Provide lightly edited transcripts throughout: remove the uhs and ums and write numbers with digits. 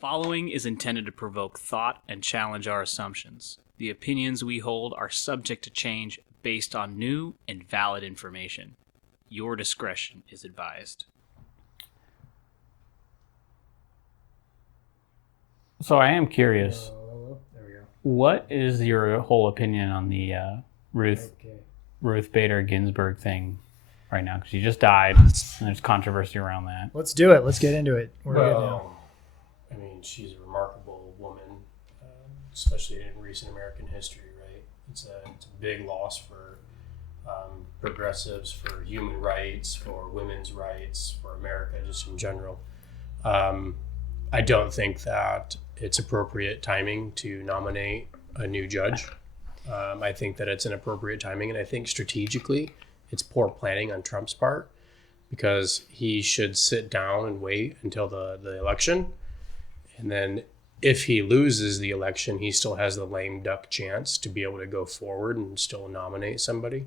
Following is intended to provoke thought and challenge our assumptions. The opinions we hold are subject to change based on new and valid information. Your discretion is advised. So I am curious, There we go. what is your whole opinion on the Ruth Bader Ginsburg thing right now? Because she just died, and there's controversy around that. Let's do it. Let's get into it. We're good now. Well, I mean, she's a remarkable woman, especially in recent American history, right? It's a big loss for progressives, for human rights, for women's rights, for America just in general. I don't think that it's appropriate timing to nominate a new judge. I think that it's inappropriate timing, and I think strategically it's poor planning on Trump's part, because he should sit down and wait until the election. And then if he loses the election, he still has the lame duck chance to be able to go forward and still nominate somebody.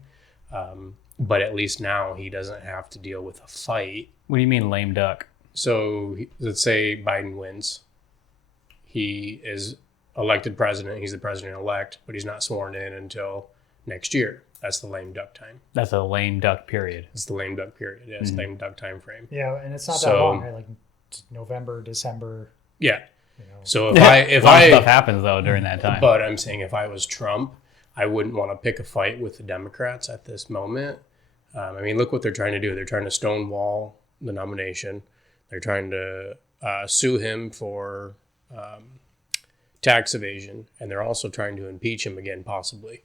But at least now he doesn't have to deal with a fight. What do you mean lame duck? So let's say Biden wins. He is elected president. He's the president-elect, but he's not sworn in until next year. That's the lame duck time. That's a lame duck period. It's the lame duck period. Yeah, it's the lame duck time frame. Yeah, and it's not that long, right? Like November, December. Yeah. You know. So A lot of stuff happens though during that time. But I'm saying if I was Trump, I wouldn't want to pick a fight with the Democrats at this moment. I mean, look what they're trying to do. They're trying to stonewall the nomination. They're trying to sue him for tax evasion, and they're also trying to impeach him again, possibly.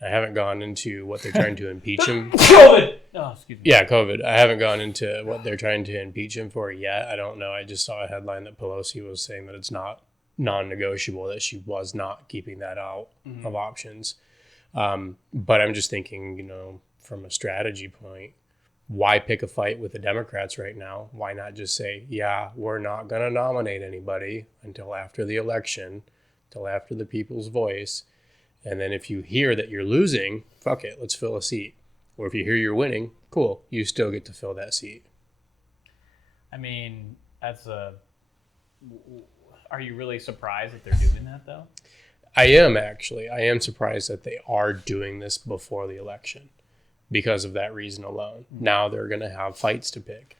I haven't gone into what they're trying to impeach him. COVID! Oh, excuse me. Yeah, COVID. I haven't gone into what they're trying to impeach him for yet. I don't know. I just saw a headline that Pelosi was saying that it's not non-negotiable, that she was not keeping that out of options. But I'm just thinking, from a strategy point, why pick a fight with the Democrats right now? Why not just say, yeah, we're not going to nominate anybody until after the election, until after the people's voice. And then if you hear that you're losing, fuck it, let's fill a seat. Or if you hear you're winning, cool, you still get to fill that seat. I mean, are you really surprised that they're doing that though? I am actually. I am surprised that they are doing this before the election because of that reason alone. Now they're going to have fights to pick.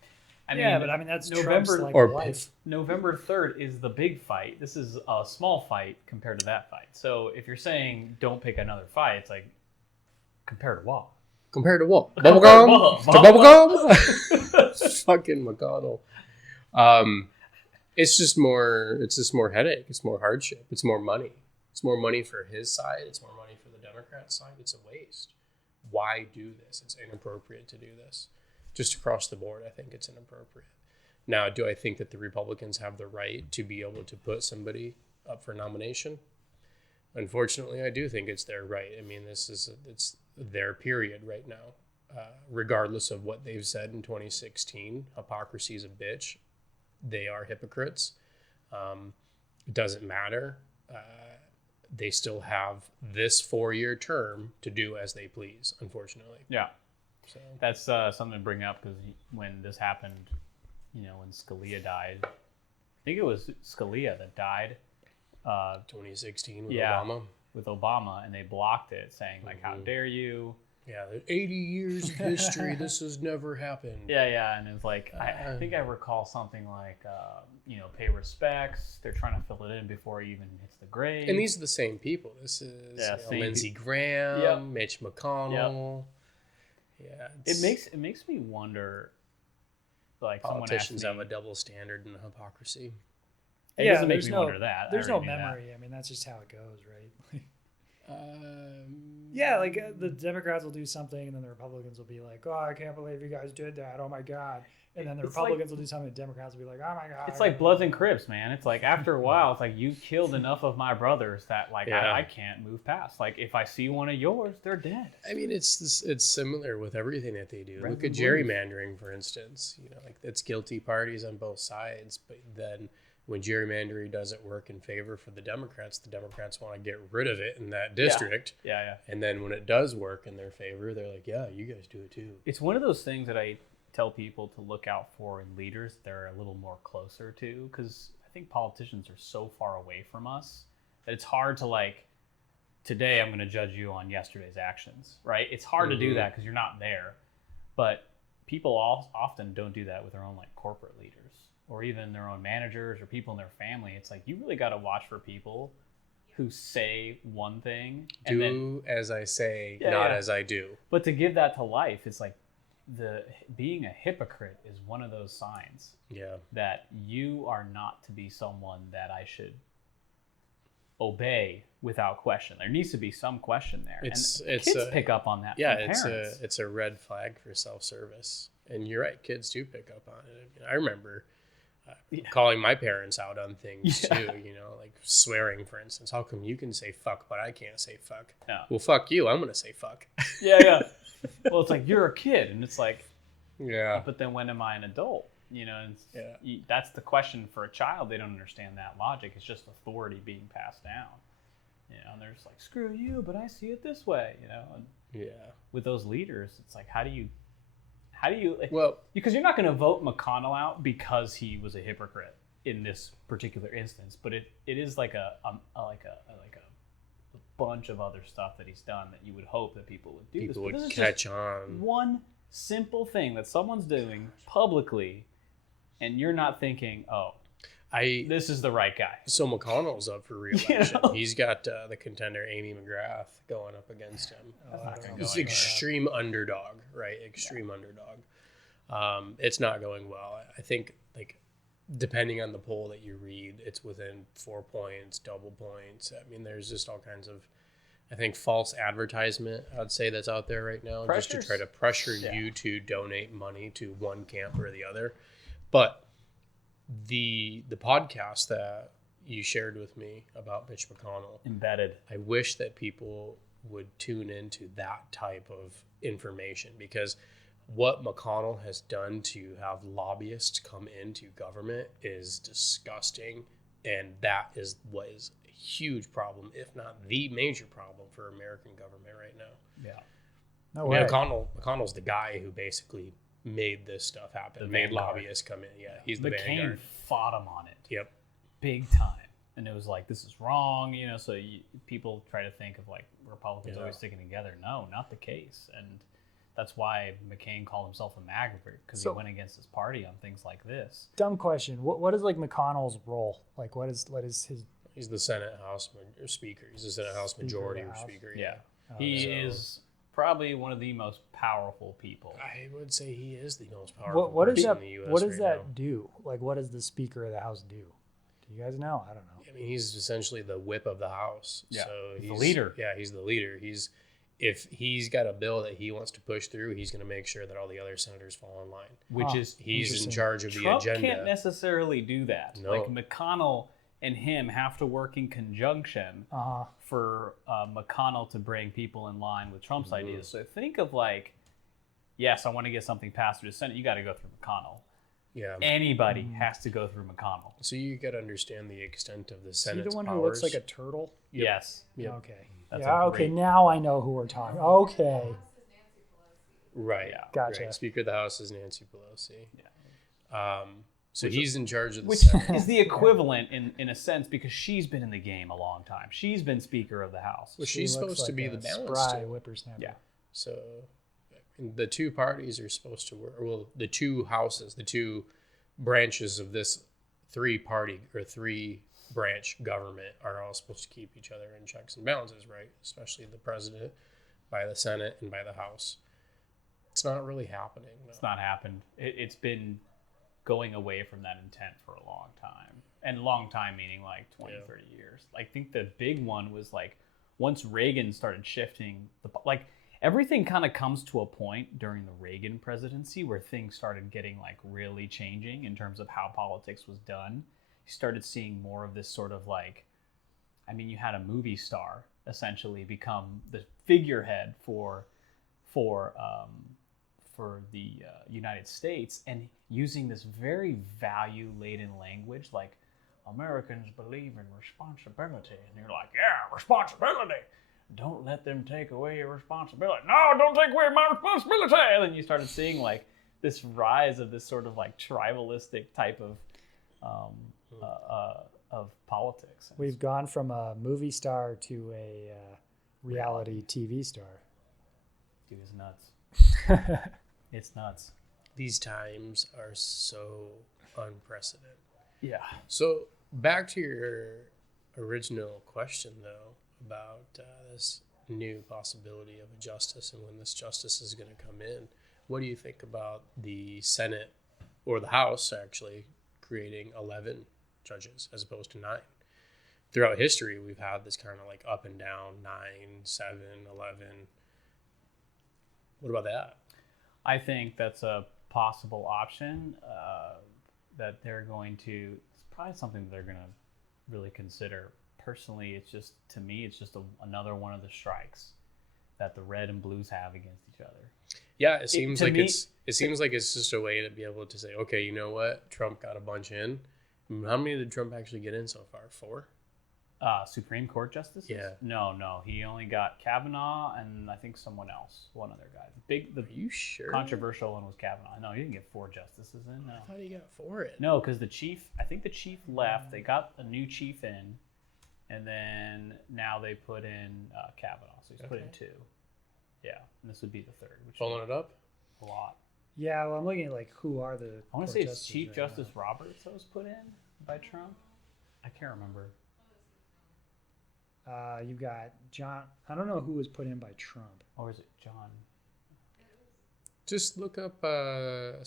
I mean, that's Trump's November life. November 3rd is the big fight. This is a small fight compared to that fight. So if you're saying don't pick another fight, it's like compared to what? Compared to what? Compared Bubblegum? to To bubblegum? Fucking McConnell. It's just more headache. It's more hardship. It's more money. It's more money for his side. It's more money for the Democrat side. It's a waste. Why do this? It's inappropriate to do this. Just across the board, I think it's inappropriate. Now, do I think that the Republicans have the right to be able to put somebody up for nomination? Unfortunately, I do think it's their right. I mean, it's their period right now. Regardless of what they've said in 2016, hypocrisy is a bitch. They are hypocrites. It doesn't matter. They still have this 4-year term to do as they please, unfortunately. Yeah. So That's something to bring up because when this happened, when Scalia died, I think it was Scalia that died. 2016 with Obama. With Obama, and they blocked it, saying like, "How dare you?" Yeah, 80 years of history. This has never happened. Yeah, and it's like I think I recall something like, pay respects. They're trying to fill it in before he even hits the grave. And these are the same people. This is Lindsey Graham, Mitch McConnell. Yeah, It makes me wonder. Like politicians someone have a double standard and hypocrisy. It doesn't make me wonder that. There's I no already knew memory. that. I mean, that's just how it goes, right? The Democrats will do something, and then the Republicans will be like, "Oh, I can't believe you guys did that! Oh my god!" And then the Republicans will do something, and the Democrats will be like, "Oh my god!" It's like Bloods and Crips, man. It's like after a while, it's like you killed enough of my brothers that I can't move past. Like if I see one of yours, they're dead. I mean, it's similar with everything that they do. Look at gerrymandering, for instance. It's guilty parties on both sides, but then when gerrymandering doesn't work in favor for the Democrats want to get rid of it in that district. Yeah. And then when it does work in their favor, they're like, yeah, you guys do it too. It's one of those things that I tell people to look out for in leaders they're a little more closer to, because I think politicians are so far away from us that it's hard to like, today I'm going to judge you on yesterday's actions, right? It's hard to do that because you're not there. But people often don't do that with their own like corporate leaders or even their own managers or people in their family. It's like, you really got to watch for people who say one thing and Do as I say, not as I do. But to give that to life, it's like being a hypocrite is one of those signs that you are not to be someone that I should obey without question. There needs to be some question there. Kids pick up on that. Yeah, from parents. it's a red flag for self-service. And you're right, kids do pick up on it. I remember calling my parents out on things too, like swearing, for instance. How come you can say fuck, but I can't say fuck? Yeah. Well, fuck you. I'm going to say fuck. Yeah. Well, it's like, you're a kid. And it's like, yeah. But then when am I an adult? That's the question for a child. They don't understand that logic. It's just authority being passed down. And they're just like, screw you, but I see it this way, And with those leaders, it's like, how do you because you're not going to vote McConnell out because he was a hypocrite in this particular instance, but it is like a bunch of other stuff that he's done that you would hope that people would do. People this would catch on. One simple thing that someone's doing publicly, and you're not thinking, this is the right guy. So McConnell's up for re-election. He's got the contender Amy McGrath going up against him. He's an extreme underdog, right? Extreme underdog. It's not going well. I think, like, depending on the poll that you read, it's within 4 points, double points. I mean, there's just all kinds of, I think, false advertisement, I'd say, that's out there right now, just to try to pressure you to donate money to one camp or the other. But the podcast that you shared with me about Mitch McConnell, Embedded, I wish that people would tune into that type of information, because what McConnell has done to have lobbyists come into government is disgusting, and that is what is a huge problem, if not the major problem for American government right now. Yeah. No way. McConnell's the guy who basically made this stuff happen. Made lobbyists come in. Yeah, he's the vanguard. McCain fought him on it. Yep. Big time. And it was like, this is wrong, so people try to think of like Republicans always sticking together. No, not the case. And that's why McCain called himself a maverick, because he went against his party on things like this. Dumb question. What is like McConnell's role? Like, what is his? He's the Senate House Speaker. He's the Senate House Majority Speaker. Yeah. He is probably one of the most powerful people. I would say he is the most powerful What person is that? in the U.S. What does right that do? Like, what does the Speaker of the House do? Do you guys know? I don't know. I mean, he's essentially the whip of the House. Yeah. So he's the leader. Yeah, he's the leader. If he's got a bill that he wants to push through, he's going to make sure that all the other senators fall in line. He's in charge of Trump the agenda. Can't necessarily do that. No. Like, McConnell and him have to work in conjunction for McConnell to bring people in line with Trump's ideas. So think of like, yes, I want to get something passed through the Senate. You got to go through McConnell. Yeah. Anybody has to go through McConnell. So you got to understand the extent of the Senate's powers. Is he the one who looks like a turtle? Yep. Yes. Yep. Okay. That's okay. Now I know who we're talking. Okay. Right. Yeah. Gotcha. Right. Speaker of the House is Nancy Pelosi. Yeah. So he's in charge of the Which Senate. is the equivalent in a sense, because she's been in the game a long time. She's been Speaker of the House. Well, she's supposed to be the balance. Spry whippersnapper. Yeah. So the two parties are supposed to work. Well, the two houses, the two branches of this three-branch government are all supposed to keep each other in checks and balances, right? Especially the president by the Senate and by the House. It's not really happening. No. It's not happened. It's been going away from that intent for a long time. And long time meaning like 20, 30 years. I think the big one was like once Reagan started shifting, everything kind of comes to a point during the Reagan presidency where things started getting like really changing in terms of how politics was done. You started seeing more of this sort of like, you had a movie star essentially become the figurehead for the United States, and using this very value-laden language like Americans believe in responsibility, and you're like, yeah, responsibility. Don't let them take away your responsibility. No, don't take away my responsibility. And then you started seeing like this rise of this sort of like tribalistic type of of politics. We've gone from a movie star to a reality TV star. Dude, it's nuts. It's nuts. These times are so unprecedented. Yeah. So back to your original question, though, about this new possibility of a justice and when this justice is going to come in. What do you think about the Senate or the House actually creating 11 judges as opposed to 9? Throughout history, we've had this kind of like up and down, 9, 7, 11. What about that? I think that's a possible option that they're going to, it's probably something that they're going to really consider. Personally, it's just, to me, it's just another one of the strikes that the red and blues have against each other. Yeah, it seems like me- it seems like it's just a way to be able to say, okay, you know what? Trump got a bunch in. How many did Trump actually get in so far? 4? Supreme Court justices? Yeah. No. He only got Kavanaugh and I think someone else, one other guy. The Are you sure? controversial one was Kavanaugh. No, he didn't get 4 justices in. No. I thought he got 4 in. No, because I think the chief left. They got a new chief in, and then now they put in Kavanaugh. So he's put in 2. Yeah, and this would be the 3rd, which Following it up? is a lot. Yeah, well, I'm looking at like who are the. I want to court say it's justices Chief right Justice now. Roberts that was put in by Trump. I can't remember. You've got John. I don't know who was put in by Trump. Or is it John? Just look up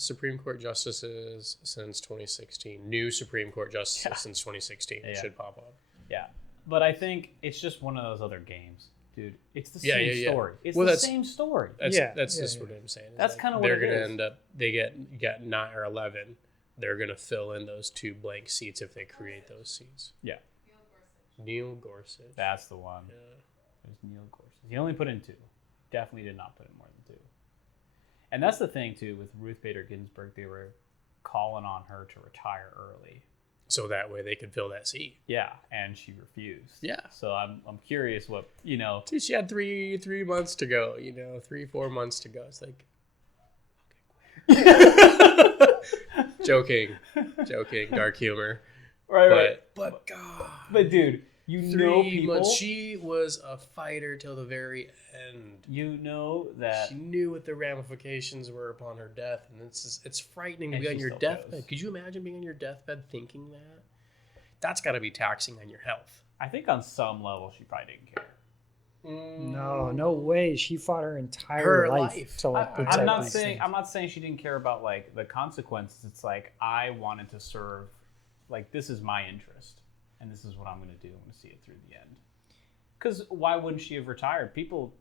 Supreme Court justices since 2016. New Supreme Court justices Yeah. since 2016. It Yeah. should pop up. Yeah, but I think it's just one of those other games, dude. It's the Yeah, same yeah, yeah. story. It's Well, the that's- same story. That's Yeah, just yeah. what I'm saying. is That's like kinda what they're it gonna is. end up. They get 9 or 11. They're gonna fill in those 2 blank seats if they create those seats. Yeah, Neil Gorsuch. that's the one. Yeah. There's Neil Gorsuch. He only put in 2. Definitely did not put in more than 2. And that's the thing too with Ruth Bader Ginsburg. They were calling on her to retire early. So that way they could fill that seat. Yeah, and she refused. Yeah. So I'm curious what Dude, she had 3 months to go. 3-4 months to go. It's like, joking, dark humor. Right. But God, But dude, 3 people. months. She was a fighter till the very end. You know that. She knew what the ramifications were upon her death, and it's frightening to And be she on your still deathbed. chose. Could you imagine being on your deathbed thinking that? That's got to be taxing on your health. I think on some level she probably didn't care. No way. She fought her entire Her life life. to like protect I'm not these saying things. I'm not saying she didn't care about like the consequences. It's like I wanted to serve. Like this is my interest, and this is what I'm going to do. I'm going to see it through the end. Because why wouldn't she have retired? People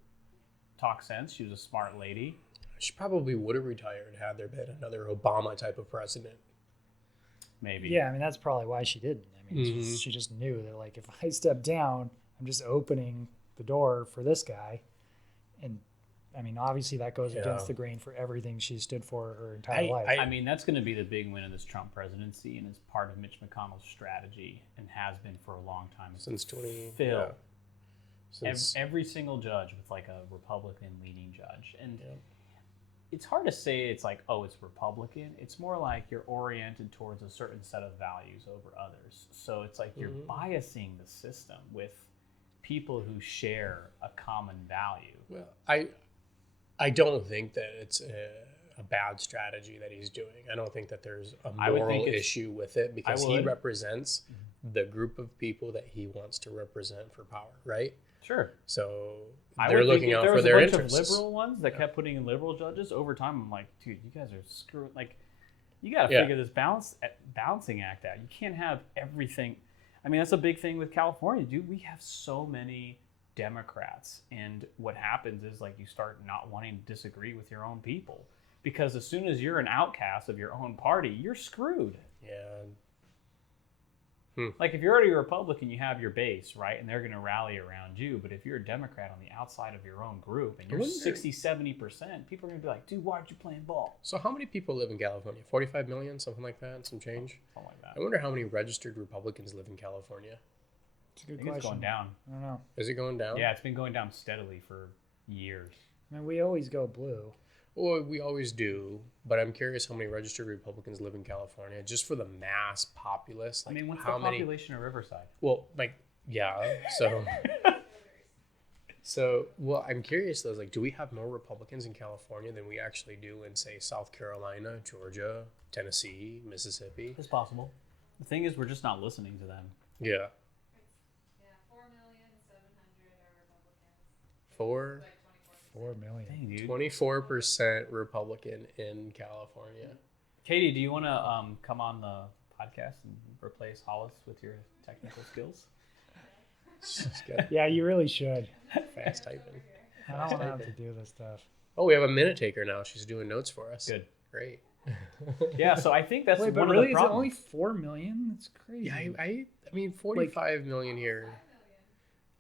talk sense. She was a smart lady. She probably would have retired had there been another Obama type of president. Maybe. Yeah, I mean that's probably why she didn't. I mean, Mhm. she just knew that like if I step down, I'm just opening the door for this guy, and I mean obviously that goes Yeah. against the grain for everything she stood for her entire life. I mean, that's going to be the big win of this Trump presidency, and is part of Mitch McConnell's strategy, and has been for a long time. is Since to 20 fill yeah. Since every single judge with like a Republican leading judge, and Yeah. it's hard to say it's like, oh, it's Republican. It's more like you're oriented towards a certain set of values over others. So it's like you're biasing the system with people who share a common value. well, I don't think that it's a bad strategy that he's doing. I don't think that there's a I would think moral it's- issue with it because I he would. represents the group of people that he wants to represent for power, right? Sure. So I they're would think looking if out there for was their a bunch interests. of liberal ones that kept putting in liberal judges over time. I'm like, dude, you guys are screwing. Like, you got to Yeah. figure this balancing act out. You can't have everything. I mean, that's a big thing with California, dude. We have so many Democrats, and what happens is like you start not wanting to disagree with your own people because as soon as you're an outcast of your own party, you're screwed. Yeah. Like if you're already a Republican, you have your base, right? And they're going to rally around you. But if you're a Democrat on the outside of your own group and you're wonder- 60-70%, people are going to be like, dude, why aren't you playing ball? So how many people live in California? 45 million, something like that, some change. Something like that. I wonder how many registered Republicans live in California. It's a good I think it's question. going down. I don't know. Is it going down? Yeah, it's been going down steadily for years. I mean, we always go blue. Well, we always do, but I'm curious how many registered Republicans live in California, just for the mass populace. I Like, mean, what's how the many? population of Riverside? Well, like, yeah. Well, I'm curious though. Like, do we have more Republicans in California than we actually do in, say, South Carolina, Georgia, Tennessee, Mississippi? It's possible. The thing is, we're just not listening to them. Yeah, 4,700,000 are Republicans. four. Like 4 million. Dang, dude. 24% Republican in California. Katie, do you want to come on the podcast and replace Hollis with your technical skills? She's got Yeah, you really should. fast typing. I don't have to do this stuff. Oh, we have a minute taker now. She's doing notes for us. Good. Great. Yeah, so I think that's Wait, but one really, of the is it problems. only 4 million? That's crazy. Yeah, I mean, 45 million here.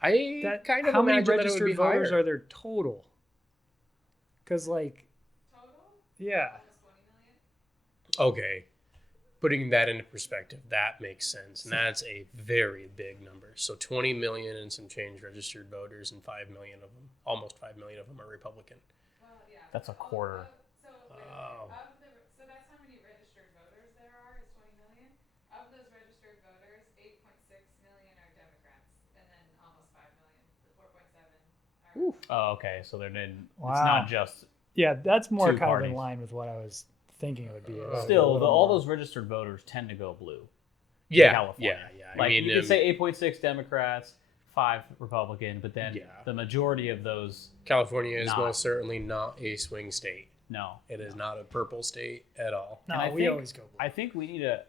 I That, kind of how many imagine that it would registered be voters higher. are there total? Because, like, Total? yeah. Almost 20 million. Okay. Putting that into perspective, that makes sense. And that's a very big number. So 20 million and some change registered voters, and 5 million of them, almost 5 million of them are Republican. Well, yeah. That's a quarter. So, wait, Oh. so that's how many registered voters there are, is 20 million. Of those registered voters, 8.6 million are Democrats, and then almost 5 million, the 4.7 are. Oof. Oh, okay. So they're in. It's Wow. not just. Yeah, that's more Two kind of parties. in line with what I was thinking it would be. Still, all those registered voters tend to go blue. Yeah. California. Yeah. Like, I mean, you could say 8.6 Democrats, 5 Republican, but then Yeah. the majority of those, California is not. most certainly not a swing state. no. It is not a purple state at all. No, And I we think- always go blue. I think we need to,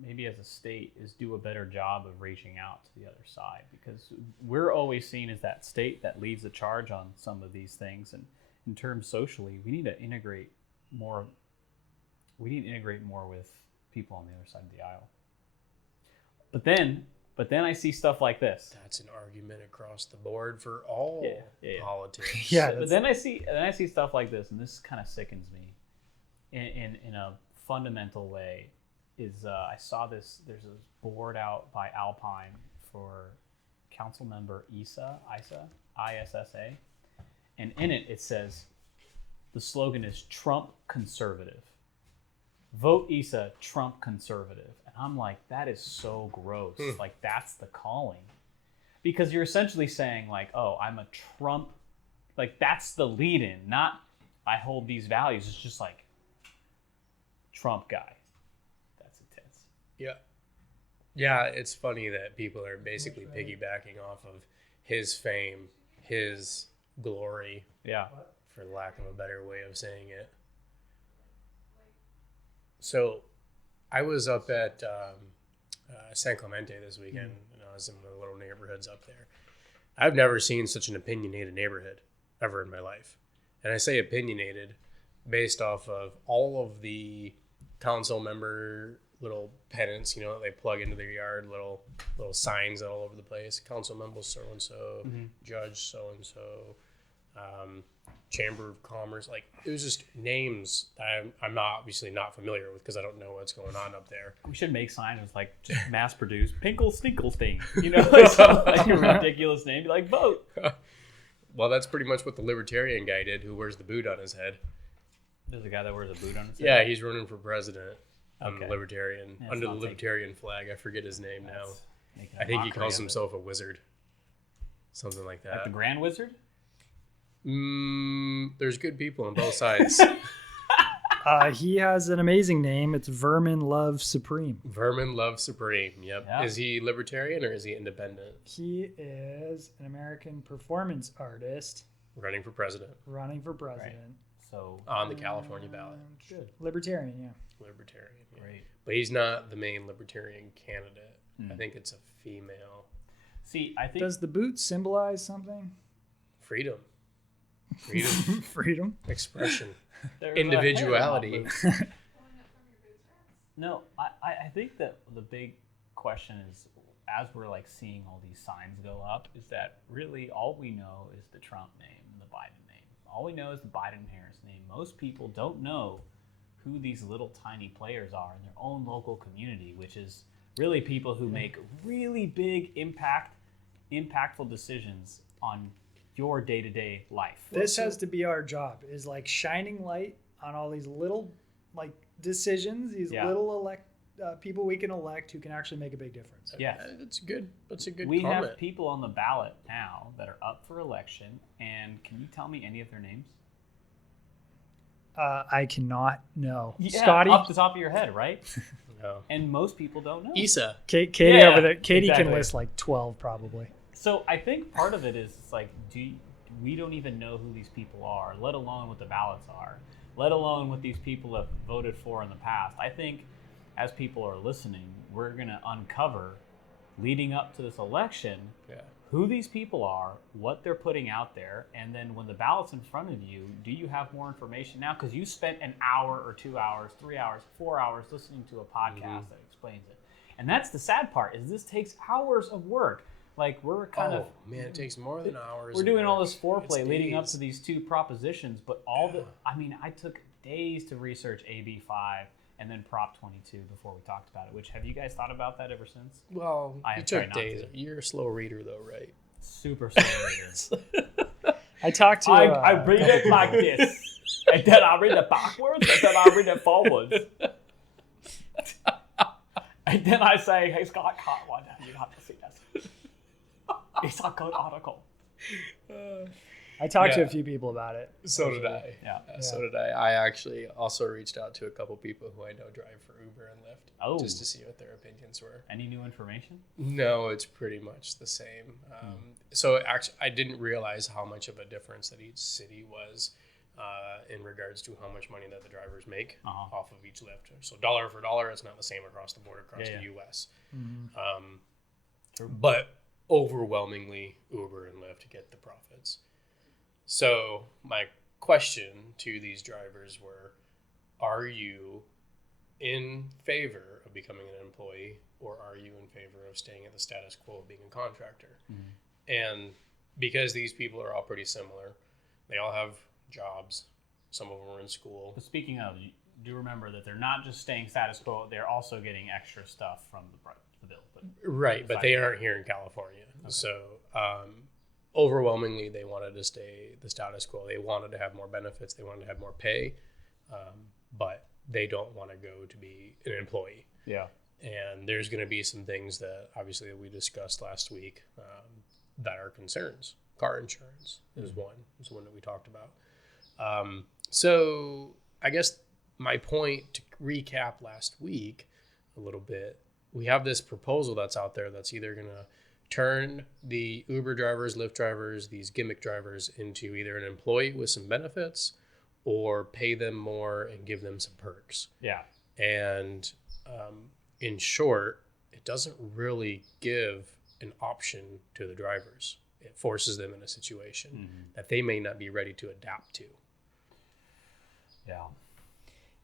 maybe as a state, is do a better job of reaching out to the other side, because we're always seen as that state that leads the charge on some of these things. And in terms socially, we need to integrate more. We need to integrate more with people on the other side of the aisle. But then I see stuff like this. That's an argument across the board for all Yeah. politics. Yeah, But then I see stuff like this, and this kind of sickens me in a fundamental way. I saw this? There's a board out by Alpine for council member ISSA, ISSA, and in it says the slogan is Trump conservative. Vote ISSA, Trump conservative. And I'm like, that is so gross. Like, that's the calling. Because you're essentially saying, like, oh, I'm a Trump. Like, that's the lead in, not I hold these values. It's just like Trump guy. That's intense. Yeah. Yeah, it's funny that people are basically piggybacking off of his fame, his glory, Yeah. for lack of a better way of saying it. So I was up at San Clemente this weekend, and I was in the little neighborhoods up there. I've never seen such an opinionated neighborhood ever in my life. And I say opinionated based off of all of the council member little pennants, that they plug into their yard, little signs all over the place. Council member so-and-so, judge so-and-so, Chamber of Commerce. Like, it was just names that I'm not, obviously not familiar with because I don't know what's going on up there. We should make signs that's like just mass produced Pinkle Stinklesting. Like something like a ridiculous name. Be like, vote. Well, that's pretty much what the Libertarian guy did, who wears the boot on his head. There's a guy that wears a boot on his head. Yeah, he's running for president. Okay. The Libertarian, Yeah, under it's the not Libertarian flag. I forget his name now. That's making a I think he mockery calls of it. himself a wizard. Something like Like the that. Grand Wizard? There's good people on both sides. He has an amazing name. It's Vermin Love Supreme. Vermin Love Supreme. Yep. Yeah. Is he libertarian or is he independent? He is an American performance artist Running for president running for president. So on the California ballot. good. Libertarian, yeah. Libertarian. Yeah. Great. But he's not the main libertarian candidate. Hmm. I think it's a female. See, I think Does the boot symbolize something? Freedom. Freedom. Freedom. Expression. there's a Individuality. hair on boots. Pulling up from your bootstraps. No, I think that the big question is, as we're like seeing all these signs go up, is that really all we know is the Trump name and the Biden name. All we know is the Biden-Harris name. Most people don't know who these little tiny players are in their own local community, which is really people who make really big impactful decisions on your day-to-day life. This has to be our job, is like shining light on all these little like decisions, these little people we can elect who can actually make a big difference. Yeah, That's good. That's a good we comment. have people on the ballot now that are up for election, and can you tell me any of their names? I cannot know. Yeah, Scotty, off the top of your head, right? No. And most people don't know. Issa. Katie Yeah, over there. Katie exactly. can list like 12 probably. So I think part of it is it's like, we don't even know who these people are, let alone what the ballots are, let alone what these people have voted for in the past. I think as people are listening, we're going to uncover, leading up to this election, who these people are, what they're putting out there, and then when the ballot's in front of you, do you have more information now? Because you spent an hour or 2 hours, 3 hours, 4 hours listening to a podcast that explains it. And that's the sad part, is this takes hours of work. Like, we're kind of... man, it takes more than hours. We're doing all this It's foreplay leading up days. to these two propositions, but I took days to research AB 5 and then Prop 22 before we talked about it, which, have you guys thought about that ever since? Well, I you have tried took not to. days. You're a slow reader, though, right? Super slow reader. I talked to I read it like this, and then I read it backwards, and then I read it forwards. And then I say, hey, Scott, you have to see this. It's a good article. I talked to Yeah. a few people about it. So did I. Yeah. So did I. I actually also reached out to a couple people who I know drive for Uber and Lyft, just to see what their opinions were. Any new information? No, it's pretty much the same. So actually, I didn't realize how much of a difference that each city was in regards to how much money that the drivers make off of each Lyft. So dollar for dollar, it's not the same across the board across the U.S. But overwhelmingly, Uber and Lyft get the profits. So my question to these drivers were, are you in favor of becoming an employee, or are you in favor of staying at the status quo of being a contractor? And because these people are all pretty similar, they all have jobs, some of them are in school. But speaking of, do remember that they're not just staying status quo, they're also getting extra stuff from the bill. Right, but they aren't here in California. Okay. So overwhelmingly, they wanted to stay the status quo. They wanted to have more benefits. They wanted to have more pay, but they don't want to go to be an employee. Yeah. And there's going to be some things that obviously we discussed last week that are concerns. Car insurance is one that we talked about. So I guess my point, to recap last week a little bit, we have this proposal that's out there that's either going to turn the Uber drivers, Lyft drivers, these gimmick drivers into either an employee with some benefits or pay them more and give them some perks. Yeah. And in short, it doesn't really give an option to the drivers. It forces them in a situation that they may not be ready to adapt to. Yeah.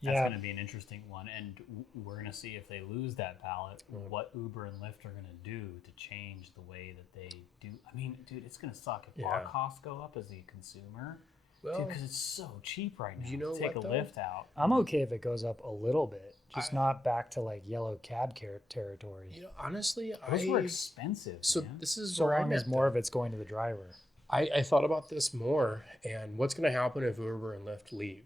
That's going to be an interesting one. And we're going to see if they lose that ballot, what Uber and Lyft are going to do to change the way that they do. I mean, dude, it's going to suck if our costs go up as a consumer. Well, because it's so cheap right now you know to take what, a though? Lyft out. I'm okay if it goes up a little bit, just not back to like yellow cab territory. You know, honestly, Those were expensive. So man. this is So where long I'm as at, more though. of it's going to the driver. I thought about this more, and what's going to happen if Uber and Lyft leave?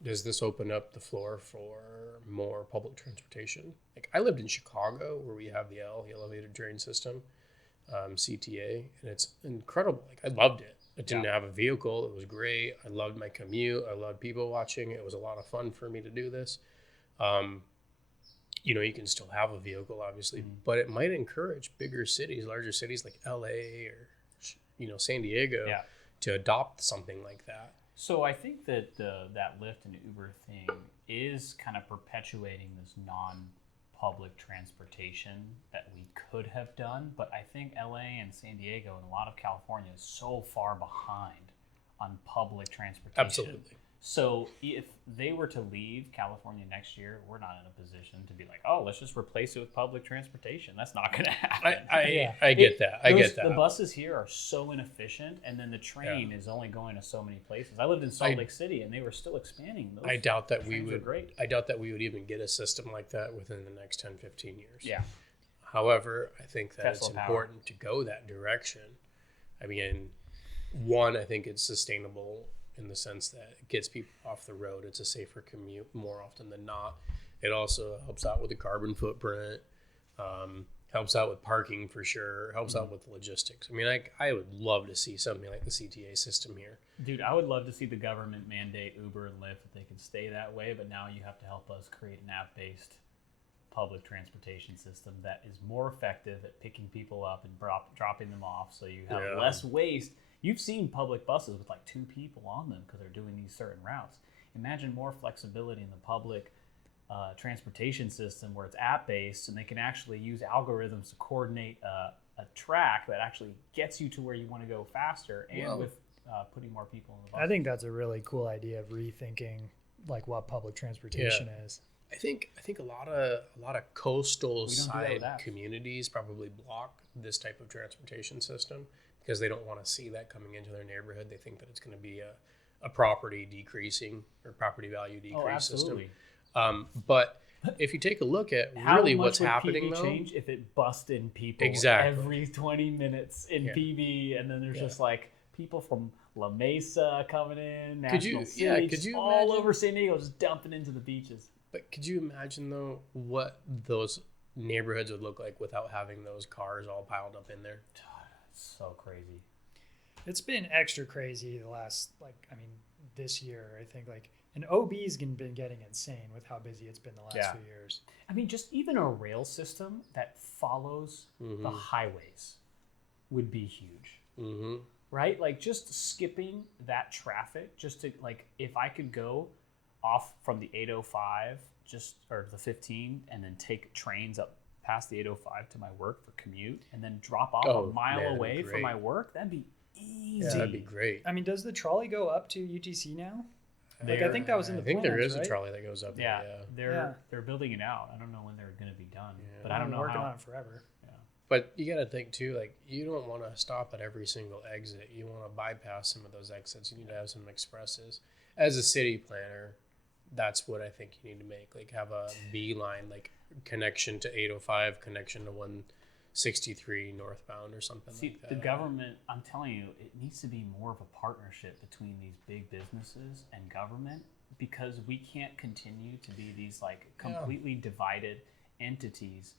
Does this open up the floor for more public transportation? Like, I lived in Chicago, where we have the elevated train system, CTA, and it's incredible. Like, I loved it. I didn't have a vehicle. It was great. I loved my commute. I loved people watching. It was a lot of fun for me to do this. You know, you can still have a vehicle, obviously, but it might encourage bigger cities, larger cities like LA or, you know, San Diego to adopt something like that. So I think that that Lyft and Uber thing is kind of perpetuating this non-public transportation that we could have done. But I think LA and San Diego and a lot of California is so far behind on public transportation. Absolutely. So if they were to leave California next year, we're not in a position to be like, oh, let's just replace it with public transportation. That's not going to happen. I get that. I get that. The buses here are so inefficient, and then the train is only going to so many places. I lived in Salt Lake City, and they were still expanding. Those I doubt that we trains are would. great. I doubt that we would even get a system like that within the next 10, 15 years. Yeah. However, I think that Tesla it's power. important to go that direction. I mean, one, I think it's sustainable in the sense that it gets people off the road. It's a safer commute more often than not. It also helps out with the carbon footprint, helps out with parking for sure, helps out with logistics. I mean, I would love to see something like the CTA system here. Dude, I would love to see the government mandate Uber and Lyft that they can stay that way, but now you have to help us create an app-based public transportation system that is more effective at picking people up and dropping them off, so you have less waste. You've seen public buses with like 2 people on them because they're doing these certain routes. Imagine more flexibility in the public transportation system where it's app-based and they can actually use algorithms to coordinate a track that actually gets you to where you want to go faster and with putting more people in the bus. I think that's a really cool idea of rethinking like what public transportation is. I think a lot of coastal We don't do that side with apps. communities probably block this type of transportation system because they don't want to see that coming into their neighborhood. They think that it's going to be a property decreasing or property value decrease system. But if you take a look at really what's happening though, change if it bust in people Exactly. every 20 minutes in PB, and then there's just like people from La Mesa coming in, National City, could you all imagine? over San Diego, just dumping into the beaches. But could you imagine though what those neighborhoods would look like without having those cars all piled up in there? It's so crazy. It's been extra crazy the last, this year. I think and OB's been getting insane with how busy it's been the last few years. I mean, just even a rail system that follows the highways would be huge. Mm-hmm. Right? Like just skipping that traffic, just to if I could go off from the 805 or the 15 and then take trains up past the 805 to my work for commute and then drop off a mile away from my work, that'd be easy. Yeah, that'd be great. I mean, does the trolley go up to UTC now? I think that was in the I think there plans, is right? a trolley that goes up there. They're building it out. I don't know when they're going to be done, but I've I don't been know working how. on it forever. But you got to think too, you don't want to stop at every single exit. You want to bypass some of those exits. You need to have some expresses. As a city planner, that's what I think you need to make. Have a beeline, connection to 805, connection to 163 northbound or something like that. The government, I'm telling you, it needs to be more of a partnership between these big businesses and government, because we can't continue to be these completely divided entities.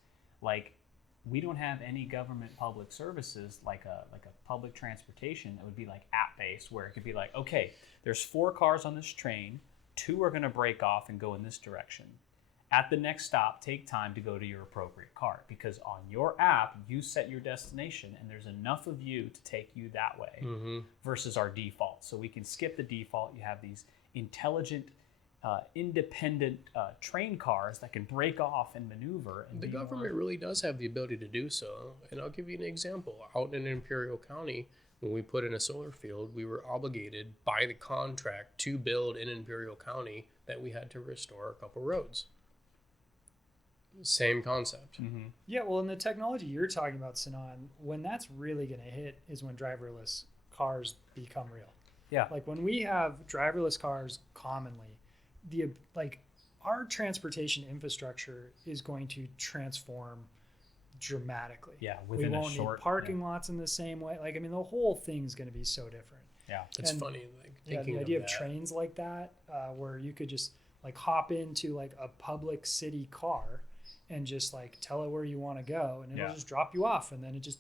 We don't have any government public services like a public transportation that would be app-based, where it could be okay, there's 4 cars on this train, 2 are going to break off and go in this direction. At the next stop, take time to go to your appropriate car, because on your app, you set your destination and there's enough of you to take you that way versus our default. So we can skip the default. You have these intelligent, independent train cars that can break off and maneuver. And the government really does have the ability to do so. And I'll give you an example. Out in Imperial County, when we put in a solar field, we were obligated by the contract to build in Imperial County that we had to restore a couple roads. Same concept. Mm-hmm. Yeah, well, in the technology you're talking about, Sinan, when that's really going to hit is when driverless cars become real. Yeah. When we have driverless cars commonly, our transportation infrastructure is going to transform dramatically. Yeah, we within won't a short need parking lots in the same way. The whole thing's going to be so different. Yeah, it's And, funny. The idea of trains like that, where you could just hop into a public city car and just tell it where you want to go, and it'll just drop you off, and then it just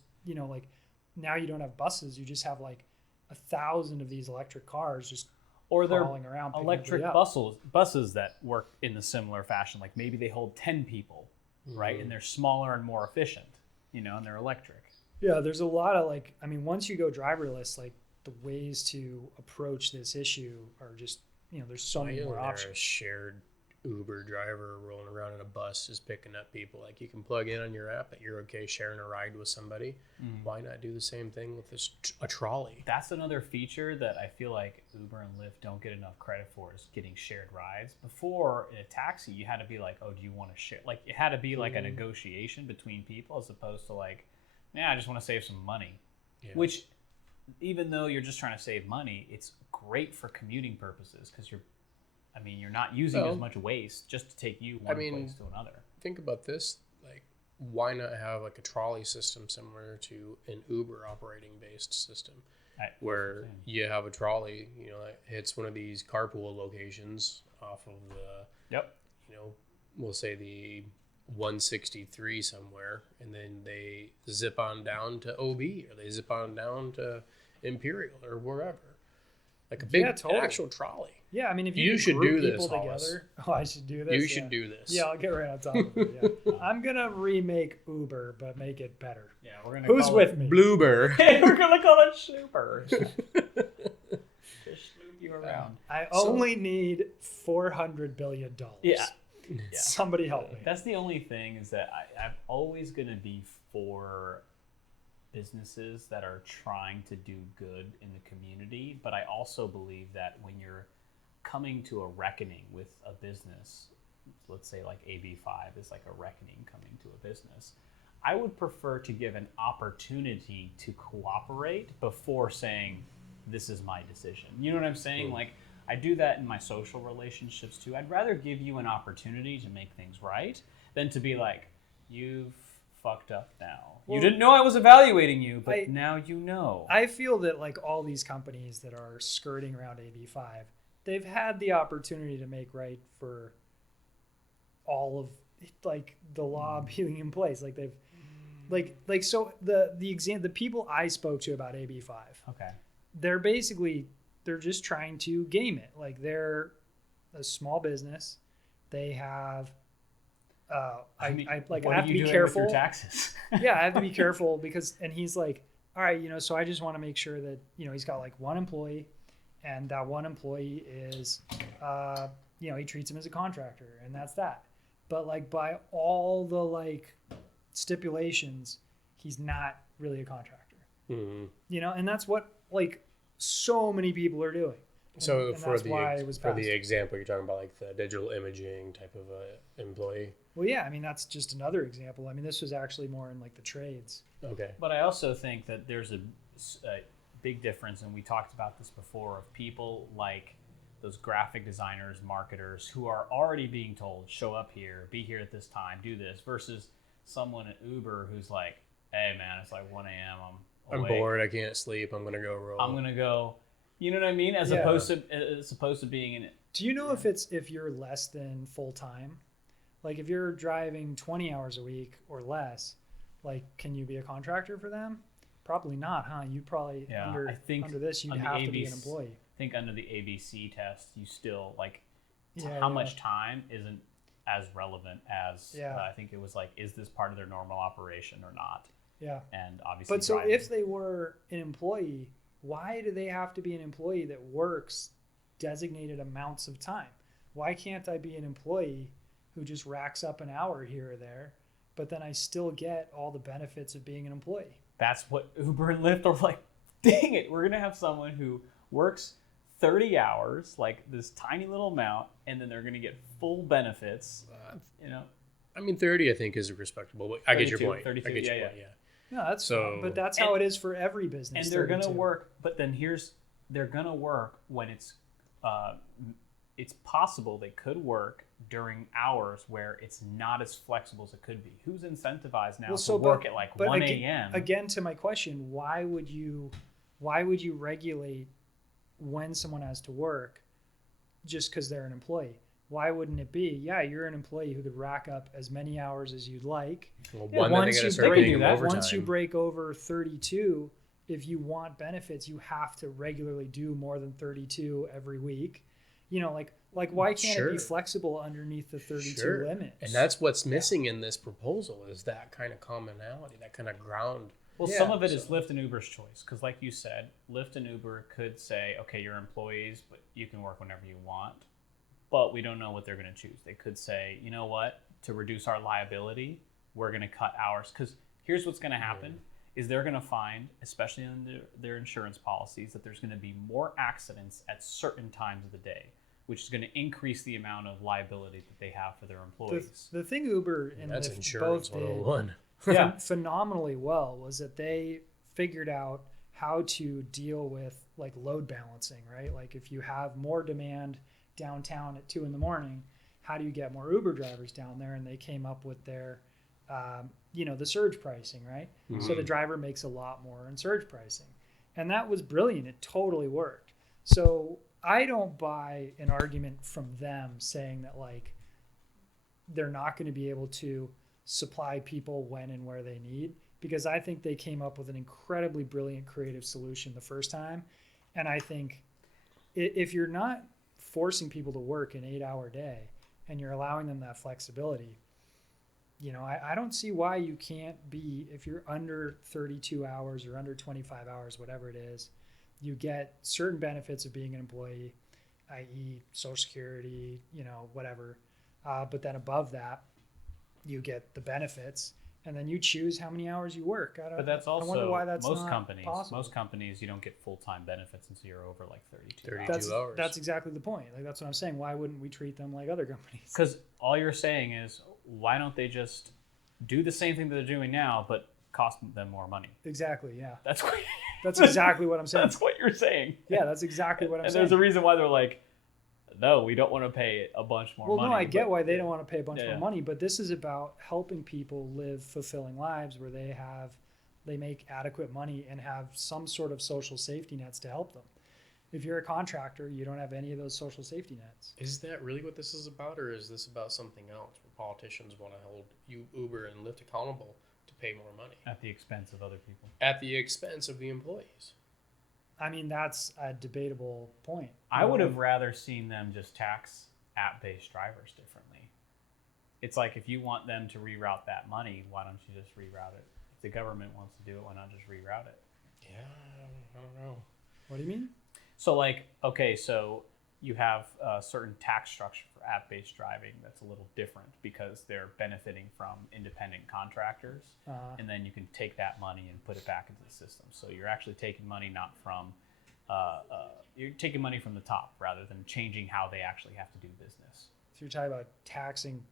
now you don't have buses, you just have 1,000 of these electric cars just or they're crawling around. picking electric everybody up. buses that work in a similar fashion. Maybe they hold 10 people, right? And they're smaller and more efficient, and they're electric. Yeah, there's a lot of once you go driverless, the ways to approach this issue are just there's so many more options. A shared Uber driver rolling around in a bus just picking up people. You can plug in on your app that you're okay sharing a ride with somebody. Why not do the same thing with a trolley? That's another feature that I feel like Uber and Lyft don't get enough credit for, is getting shared rides. Before, in a taxi, you had to be oh, do you want to share? It had to be a negotiation between people, as opposed to I just want to save some money. Yeah. Which, even though you're just trying to save money, it's great for commuting purposes, because you're not using as much waste just to take you one place to another. Think about this. Why not have a trolley system similar to an Uber operating based system? where you have a trolley, that hits one of these carpool locations off of the, Yep. We'll say the 163 somewhere, and then they zip on down to OB, or they zip on down to Imperial or wherever. Like a big totally. actual trolley. Yeah, I mean, if You could should group do this, people Hollis. together. Oh, I should do this. You should do this. Yeah, I'll get right on top of it. Yeah. I'm gonna remake Uber, but make it better. Yeah, we're gonna. Who's call with it, me? Bloober. We're gonna call it Super. Just sloop you around. I only need $400 billion. Yeah. Somebody help me. That's the only thing, is that I'm always gonna be for businesses that are trying to do good in the community, but I also believe that when you're coming to a reckoning with a business, let's say like AB5 is like a reckoning coming to a business, I would prefer to give an opportunity to cooperate before saying this is my decision. You know what I'm saying? Like, I do that in my social relationships too. I'd rather give you an opportunity to make things right than to be like, you've fucked up now. Well, you didn't know I was evaluating you, but now you know. I feel that like all ththese companies that are skirting around AB5, they've had the opportunity to make right for all of like the law being in place. Like they've like so the people I spoke to about AB5, Okay. they're just trying to game it. Like they're a small business. They have I have to be careful. With your taxes? Yeah, I have to be careful because, and he's like, all right, so I just want to make sure that, he's got like one employee, and that one employee is, he treats him as a contractor, and that's that. But like by all the like stipulations, he's not really a contractor. Mm-hmm. And that's what like so many people are doing. So and for that's why it was for passed. the example, you're talking about like the digital imaging type of employee. Well, yeah, I mean that's just another example. I mean this was actually more in like the trades. Okay. But I also think that there's a big difference, and we talked about this before, of people like those graphic designers, marketers who are already being told, show up here, be here at this time, do this, versus someone at Uber who's like, hey man, it's like 1 a.m. I'm awake. bored. I can't sleep. I'm gonna go roll. I'm gonna go. You know what I mean? As opposed to being in it. Do you know if you're less than full time? Like if you're driving 20 hours a week or less, like can you be a contractor for them? Probably not, huh? You'd probably I think under this you'd have to be an employee. I think under the ABC test, you still like Yeah, how much time isn't as relevant as I think it was like, is this part of their normal operation or not? Yeah. And obviously, but so if they were an employee, why do they have to be an employee that works designated amounts of time? Why can't I be an employee who just racks up an hour here or there, but then I still get all the benefits of being an employee? That's what Uber and Lyft are like, dang it, we're going to have someone who works 30 hours, like this tiny little amount, and then they're going to get full benefits, I mean, 30 I think is respectable. But I get your point. 32, I get your yeah. point, yeah. No, that's fine, but that's how it is for every business. And they're going to 32. work, but then they're going to work when it's possible they could work during hours where it's not as flexible as it could be. Who's incentivized now to work at like 1 a.m.? Again, to my question, why would you regulate when someone has to work just because they're an employee? Why wouldn't it be, you're an employee who could rack up as many hours as you'd like. Well, once you break over 32, if you want benefits, you have to regularly do more than 32 every week. Like why can't it be flexible underneath the 32 limit? And that's what's missing in this proposal is that kind of commonality, that kind of ground. Well, some of it is Lyft and Uber's choice, because like you said, Lyft and Uber could say, okay, you're employees, but you can work whenever you want. But we don't know what they're going to choose. They could say, you know what, to reduce our liability, we're going to cut hours. Because here's what's going to happen, is they're going to find, especially in their insurance policies, that there's going to be more accidents at certain times of the day, which is going to increase the amount of liability that they have for their employees. The thing Uber and that's Lyft insurance both 101. did phenomenally well was that they figured out how to deal with like load balancing, right? Like if you have more demand downtown at 2 a.m, how do you get more Uber drivers down there? And they came up with their, the surge pricing, right? Mm-hmm. So the driver makes a lot more in surge pricing. And that was brilliant. It totally worked. So I don't buy an argument from them saying that like they're not going to be able to supply people when and where they need, because I think they came up with an incredibly brilliant creative solution the first time. And I think if you're not forcing people to work an 8-hour day and you're allowing them that flexibility, you know, I don't see why you can't be, if you're under 32 hours or under 25 hours, whatever it is, you get certain benefits of being an employee, i.e. Social Security, you know, whatever. But then above that, you get the benefits, and then you choose how many hours you work. But that's also, I wonder why that's most not companies, possible. most companies, you don't get full-time benefits until you're over like 32 hours. 32 hours. That's exactly the point. Like, that's what I'm saying. Why wouldn't we treat them like other companies? Because all you're saying is, why don't they just do the same thing that they're doing now, but cost them more money? Exactly, yeah. That's what, That's exactly what I'm saying. that's what you're saying. Yeah, that's exactly what I'm And saying. there's a reason why they're like, no, we don't want to pay a bunch more money. Well, no, I get but- why they don't want to pay a bunch Yeah, more yeah. money, but this is about helping people live fulfilling lives where they make adequate money and have some sort of social safety nets to help them. If you're a contractor, you don't have any of those social safety nets. Is that really what this is about, or is this about something else where politicians want to hold Uber and Lyft accountable to pay more money At the expense of other people. at the expense of the employees? I mean, that's a debatable point. I would have rather seen them just tax app-based drivers differently. It's like, if you want them to reroute that money, why don't you just reroute it? If the government wants to do it, why not just reroute it? Yeah, I don't know. What do you mean? So like, okay, so you have a certain tax structure for app-based driving that's a little different because they're benefiting from independent contractors. And then you can take that money and put it back into the system. So you're actually taking money not from, you're taking money from the top rather than changing how they actually have to do business. So you're talking about taxing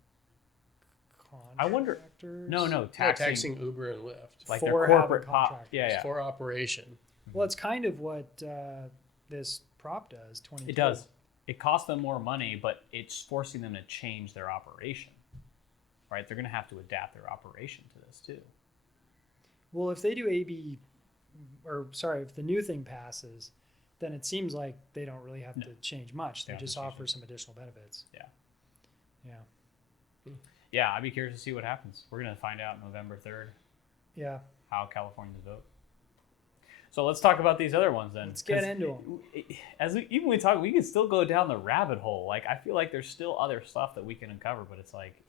contractors? I wonder- No, Taxing Uber and Lyft like for their having corporate pop. contractors. Yeah. for operation. Well, it's kind of what this prop does. 22. It does. It costs them more money, but it's forcing them to change their operation. Right? They're going to have to adapt their operation to this too. Well, if they do if the new thing passes, then it seems like they don't really have to change much. They They don't just have to change offer some additional benefits. Yeah. Yeah. Yeah, I'd be curious to see what happens. We're going to find out November 3rd Yeah. how Californians vote. So let's talk about these other ones then. Let's get 'cause into them. Even we talk, we can still go down the rabbit hole. Like, I feel like there's still other stuff that we can uncover, but it's like,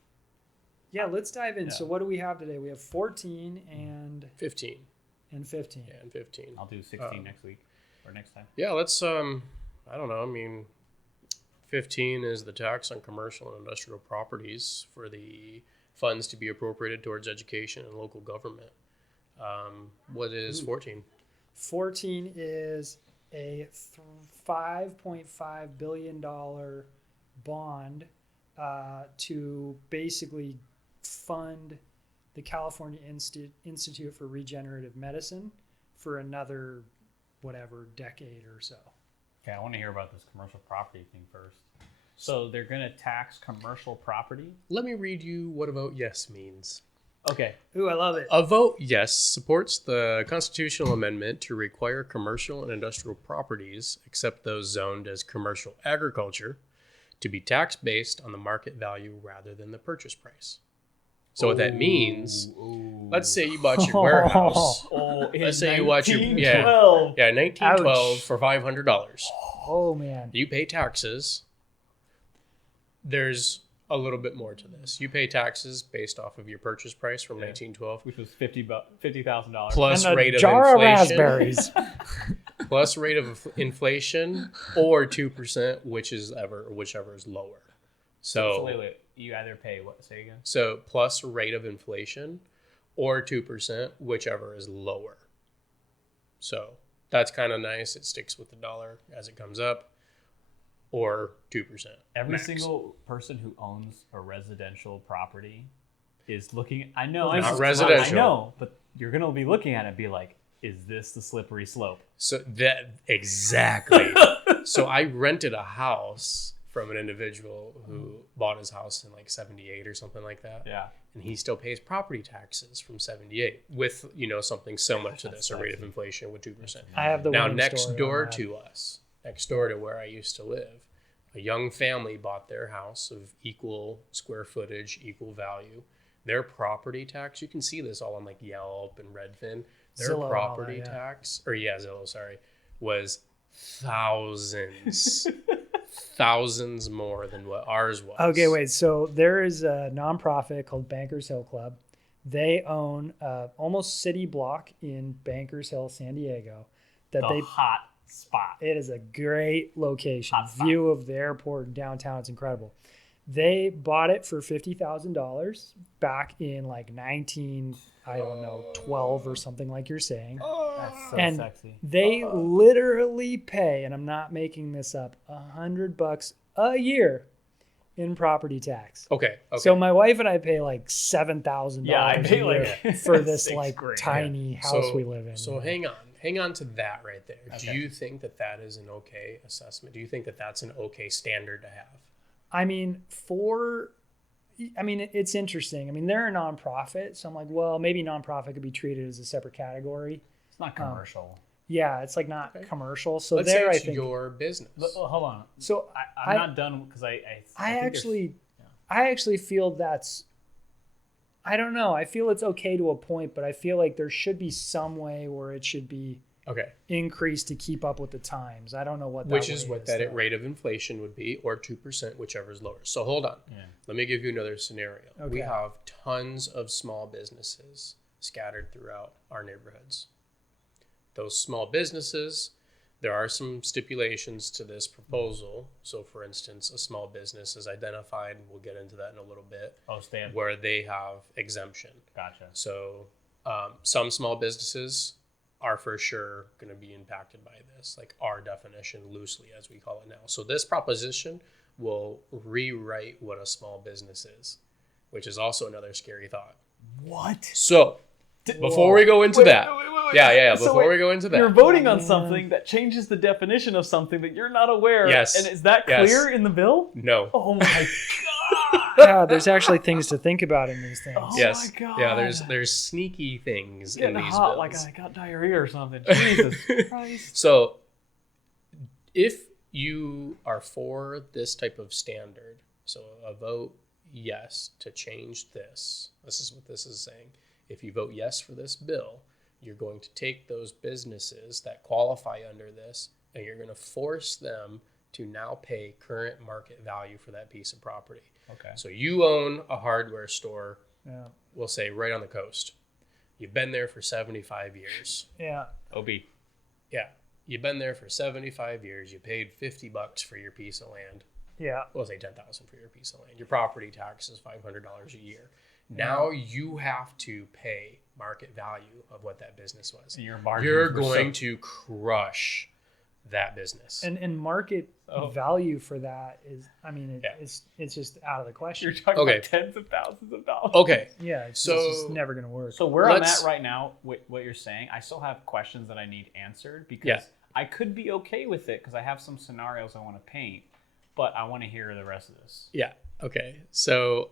Yeah, let's dive in. Yeah. So what do we have today? We have 14 and 15. 15. Yeah, and 15. I'll do 16 next week or next time. Yeah, let's, I don't know. I mean, 15 is the tax on commercial and industrial properties for the funds to be appropriated towards education and local government. What is 14? 14 is a $5.5 billion bond to basically fund the California Institute for Regenerative Medicine for another, decade or so. Okay, I want to hear about this commercial property thing first. So they're going to tax commercial property? Let me read you what a vote yes means. Okay. Ooh, I love it. A vote yes supports the constitutional amendment to require commercial and industrial properties, except those zoned as commercial agriculture, to be taxed based on the market value rather than the purchase price. So what that means, let's say you bought your warehouse. Let's say you watch your 1912 Ouch. for $500. Oh, man. You pay taxes. There's a little bit more to this. You pay taxes based off of your purchase price from 1912, Which was $50,000. plus And a rate of jar of inflation, raspberries. plus rate of inflation, or 2%, whichever is lower. So wait. You either pay what? Say again? So plus rate of inflation or 2%, whichever is lower. So that's kind of nice. It sticks with the dollar as it comes up, or 2%. Every max. single person who owns a residential property is looking. I know. Not I residential. know, but you're going to be looking at it and be like, is this the slippery slope? So that exactly. So I rented a house from an individual who bought his house in like 78 or something like that. Yeah. And he still pays property taxes from 78 with, something similar to this, a rate of inflation with 2%. I have the Now, winning next story door on that. to us, next door to where I used to live, a young family bought their house of equal square footage, equal value. Their property tax, you can see this all on like Yelp and Redfin. Their Zillow and all property that, yeah. tax, Zillow, sorry, was thousands, thousands more than what ours was. Okay, wait. So there is a nonprofit called Bankers Hill Club. They own almost city block in Bankers Hill, San Diego. That The hot spot. It is a great location. Hot spot. View of the airport and downtown. It's incredible. They bought it for $50,000 back in like 12 or something like you're saying. That's so And sexy. They literally pay, and I'm not making this up, $100 a year in property tax. Okay. So my wife and I pay like $7,000 Yeah, I pay a like year for this 6 like grand. tiny house we live in. So hang on to that right there. Do Okay. you think that that is an okay assessment? Do you think that that's an okay standard to have? I mean, it's interesting. I mean, they're a nonprofit, so I'm like, well, maybe nonprofit could be treated as a separate category. It's not commercial. Yeah, it's like not Okay. commercial. So Let's there, say I it's think. your business. Hold on. So I'm not done because I think I actually feel that's. I don't know. I feel it's okay to a point, but I feel like there should be some way where it should be Okay. increased to keep up with the times. I don't know what that Which is way what that rate of inflation would be, or 2%, whichever is lower. So hold on. Yeah. Let me give you another scenario. Okay. We have tons of small businesses scattered throughout our neighborhoods. Those small businesses, there are some stipulations to this proposal. So for instance, a small business is identified, and we'll get into that in a little bit, Stan. where they have exemption. Gotcha. So some small businesses are for sure going to be impacted by this, like our definition loosely, as we call it now. So this proposition will rewrite what a small business is, which is also another scary thought. What? So before we go into that, wait. yeah, So before wait, we go into that, You're voting on something that changes the definition of something that you're not aware. Yes. And is that Yes. clear in the bill? no. Oh my god. Yeah, there's actually things to think about in these things. Oh Yes. my God. Yeah, there's sneaky things in Getting these hot bills. like I got diarrhea or something. Jesus Christ. So if you are for this type of standard, so a vote yes to change this is what this is saying. If you vote yes for this bill, you're going to take those businesses that qualify under this and you're going to force them to now pay current market value for that piece of property. Okay. So you own a hardware store, Yeah. we'll say right on the coast. You've been there for 75 years. Yeah. OB. Yeah. You've been there for 75 years. You paid $50 for your piece of land. Yeah. We'll say $10,000 for your piece of land. Your property tax is $500 a year. Now you have to pay market value of what that business was. And you're You're going to crush that business. And market value for that is, I mean, Yeah. it's just out of the question. You're talking Okay. about tens of thousands of dollars. Okay. Yeah, it's So- just never going to work. So where I'm Let's- at right now, what you're saying, I still have questions that I need answered because Yeah. I could be okay with it because I have some scenarios I want to paint, but I want to hear the rest of this. Yeah. Okay. So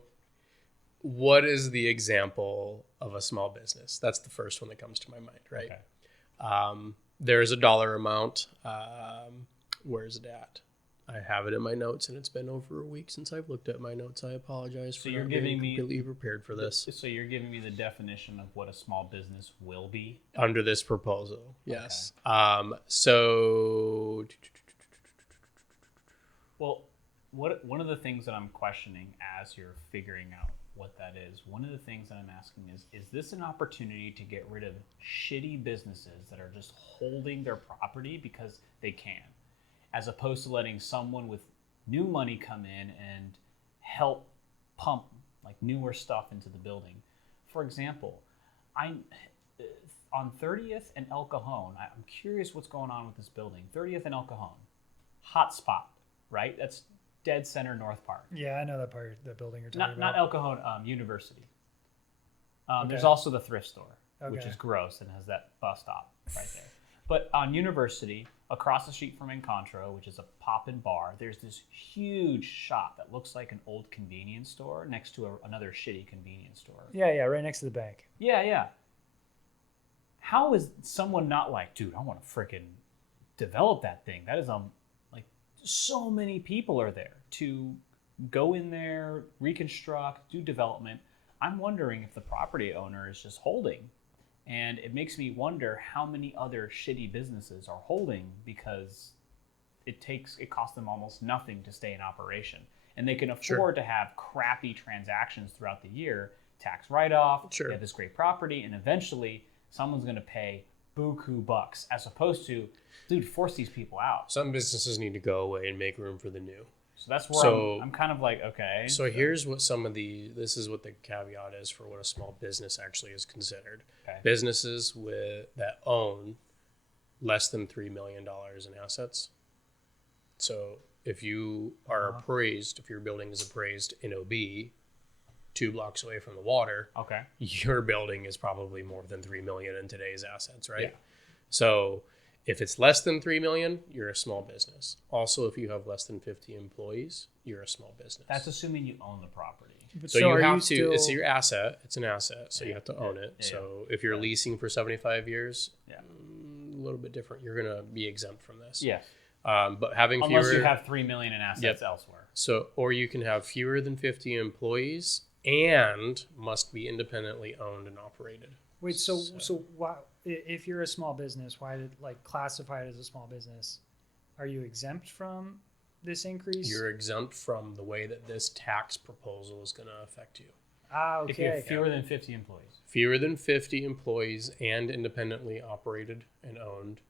what is the example of a small business? That's the first one that comes to my mind, right? Okay. There is a dollar amount. Where is it at? I have it in my notes, and it's been over a week since I've looked at my notes. I apologize for you're not giving being me- completely prepared for this. So you're giving me the definition of what a small business will be? Under this proposal, yes. So Well, one of the things that I'm questioning as you're figuring out what that is, one of the things that I'm asking is this an opportunity to get rid of shitty businesses that are just holding their property because they can, as opposed to letting someone with new money come in and help pump like newer stuff into the building? For example, on 30th and El Cajon, I'm curious what's going on with this building. 30th and El Cajon, hot spot, right? That's dead center North Park. Yeah, I know that part, that building you're talking Not about. El Cajon, University. There's Okay. also the thrift store, which Okay. is gross and has that bus stop right there. But on University, across the street from Encontro, which is a pop-in bar, there's this huge shop that looks like an old convenience store next to another shitty convenience store. Yeah, right next to the bank. Yeah. How is someone not like, dude, I want to freaking develop that thing? That is like so many people are there to go in there, reconstruct, do development. I'm wondering if the property owner is just holding. And it makes me wonder how many other shitty businesses are holding because it costs them almost nothing to stay in operation. And they can afford to have crappy transactions throughout the year, tax write-off, they have this great property, and eventually someone's going to pay buku bucks as opposed to, dude, force these people out. Some businesses need to go away and make room for the new. So that's where I'm kind of like, okay. So here's what this is what the caveat is for what a small business actually is considered. Okay. Businesses that own less than $3 million in assets. So if you are appraised, if your building is appraised in OB, 2 blocks away from the water, okay, your building is probably more than $3 million in today's assets, right? Yeah. So if it's less than $3 million, you're a small business. Also, if you have less than 50 employees, you're a small business. that's assuming you own the property. So you have to. It's your asset. It's an asset, so you have to own it. Yeah. So if you're leasing for 75 years, Yeah. A little bit different. You're gonna be exempt from this. Yeah. But having Unless fewer, you have $3 million in assets elsewhere. so or you can have fewer than 50 employees and must be independently owned and operated. Wait, so why, if you're a small business, why did classify it as a small business? Are you exempt from this increase? You're exempt from the way that this tax proposal is going to affect you. Ah, okay. If you have fewer than 50 employees. Fewer than 50 employees and independently operated and owned.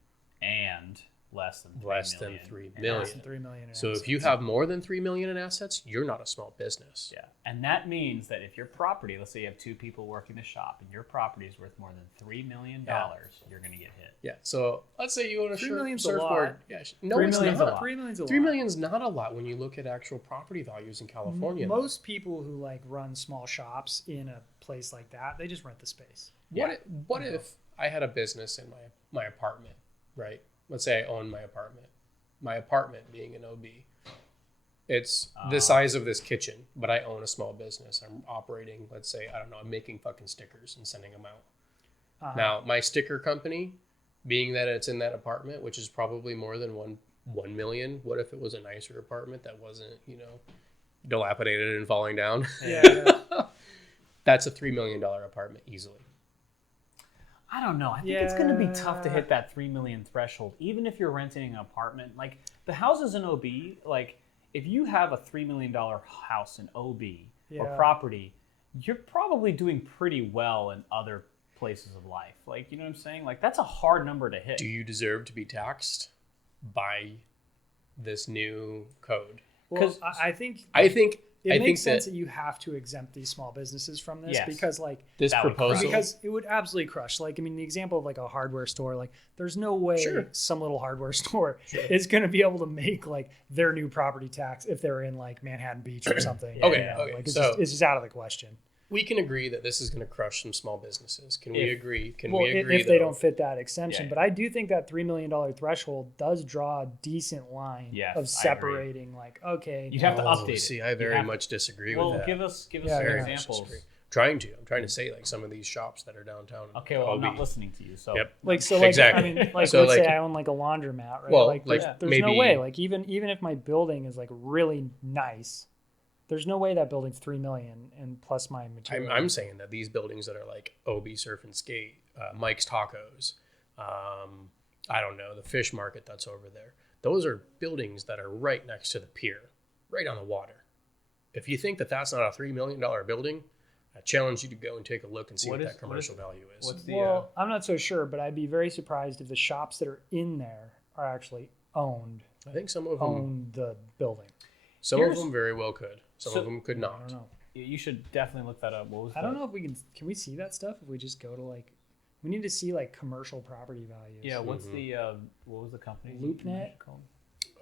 And less than 3 Less million. than 3 Less million. than 3 million. In So assets. if you have more than 3 million in assets, you're not a small business. Yeah. And that means that if your property, let's say you have 2 people working the shop and your property is worth more than $3 million, you're going to get hit. Yeah. So let's say you own a 3 million's a surfboard. lot. Yeah. No, 3 it's million's a not. lot. 3 million's a lot. 3 million's not a lot when you look at actual property values in California. though. Most people who run small shops in a place like that, they just rent the space. What if I had a business in my apartment, right? Let's say I own my apartment. My apartment being an OB. It's the size of this kitchen, but I own a small business. I'm operating, let's say, I don't know, I'm making fucking stickers and sending them out. Now, my sticker company, being that it's in that apartment, which is probably more than 1 million, what if it was a nicer apartment that wasn't, dilapidated and falling down? Yeah. That's a $3 million apartment easily. I don't know. I think it's going to be tough to hit that 3 million threshold, even if you're renting an apartment. Like the houses in OB, like if you have a $3 million house in OB or property, you're probably doing pretty well in other places of life. Like, you know what I'm saying? Like that's a hard number to hit. Do you deserve to be taxed by this new code? Well, I think It makes sense that you have to exempt these small businesses from this because this proposal, because it would absolutely crush. The example of a hardware store, there's no way some little hardware store is going to be able to make their new property tax if they're in Manhattan Beach or something. Okay. It's just out of the question. We can agree that this is going to crush some small businesses. Can we agree? If they don't fit that exemption. But I do think that $3 million threshold does draw a decent line of separating. You have to update it. See, I very much disagree with that. Well, give us some examples. I'm trying to say some of these shops that are downtown. Okay, well, I'm not listening to you. So exactly. Let's say I own a laundromat, right? Well, there's no way. Even if my building is really nice, there's no way that building's 3 million and plus my material. I'm saying that these buildings that are OB Surf and Skate, Mike's Tacos, I don't know, the fish market that's over there. Those are buildings that are right next to the pier, right on the water. If you think that that's not a $3 million building, I challenge you to go and take a look and see what that commercial value is. I'm not so sure, but I'd be very surprised if the shops that are in there are actually owned. I think some of them own the building. Some of them very well could. Some of them could not. I don't know. You should definitely look that up. I don't know if we can we see that stuff if we just go to we need to see commercial property values. Yeah, what's what was the company? LoopNet?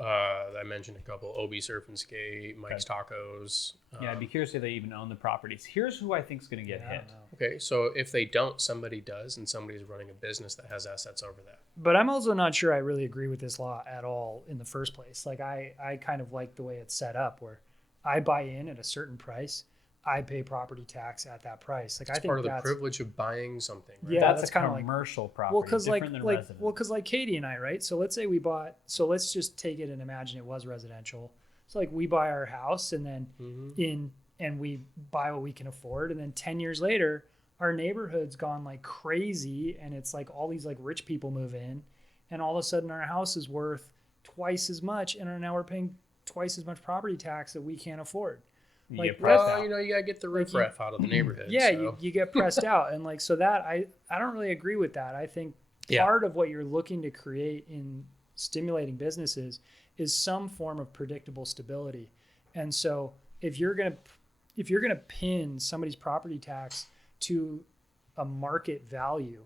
I mentioned a couple: Obi Surf and Skate, Mike's Tacos. Yeah, I'd be curious if they even own the properties. Here's who I think is going to get Yeah, I hit. don't know. Okay, so if they don't, somebody does, and somebody's running a business that has assets over that. But I'm also not sure I really agree with this law at all in the first place. Like I kind of like the way it's set up where I buy in at a certain price, I pay property tax at that price. Like I It's think part of the that's privilege of buying something, right? Yeah, That's that's a kinda like- commercial property, well, because different than residential. because like Katie and I, right? So let's say we bought. So let's just take it and imagine it was residential. So like we buy our house and then and we buy what we can afford, and then 10 years later, our neighborhood's gone like crazy, and it's like all these like rich people move in, and all of a sudden our house is worth twice as much, and now we're paying twice as much property tax that we can't afford. You like, get pressed Well, out. you know, you gotta get the riffraff out of the neighborhood. Yeah, so. you get pressed out, and like so that I don't really agree with that. I think Yeah. part of what you're looking to create in stimulating businesses is some form of predictable stability. And so if you're gonna pin somebody's property tax to a market value,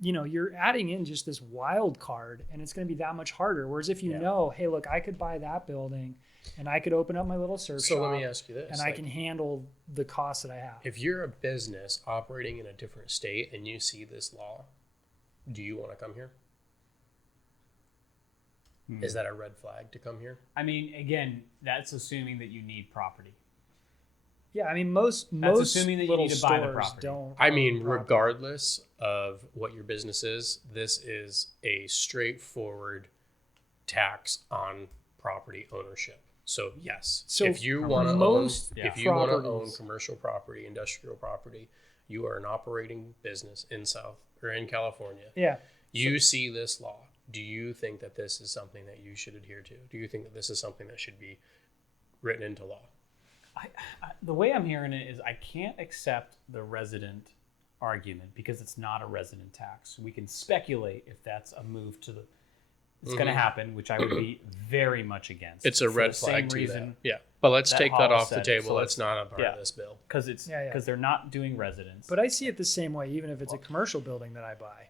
you know, you're adding in just this wild card, and it's going to be that much harder. Whereas if you know, hey, look, I could buy that building, and I could open up my little surf shop. So let me ask you this: and I can handle the costs that I have. if you're a business operating in a different state and you see this law, do you want to come here? Is that a red flag to come here? I mean, again, that's assuming that you need property. Yeah, I mean most assuming that you little need to buy the stores property. don't. I own mean, property. regardless of what your business is, this is a straightforward tax on property ownership. So yes, So if you want to own, most if you want to own properties- commercial property, industrial property, you are an operating business in South or in California. Yeah, You see this law. Do you think that this is something that you should adhere to? Do you think that this is something that should be written into law? The way I'm hearing it is I can't accept the resident argument because it's not a resident tax. We can speculate if that's a move to the. It's going to happen, which I would be very much against. It's a for red the flag same to reason, that. Yeah, but let's that take that Hollis off the said, table. so That's not a part yeah. of this bill. because it's Yeah. because they're not doing residents. but I see it the same way, even if it's a commercial building that I buy.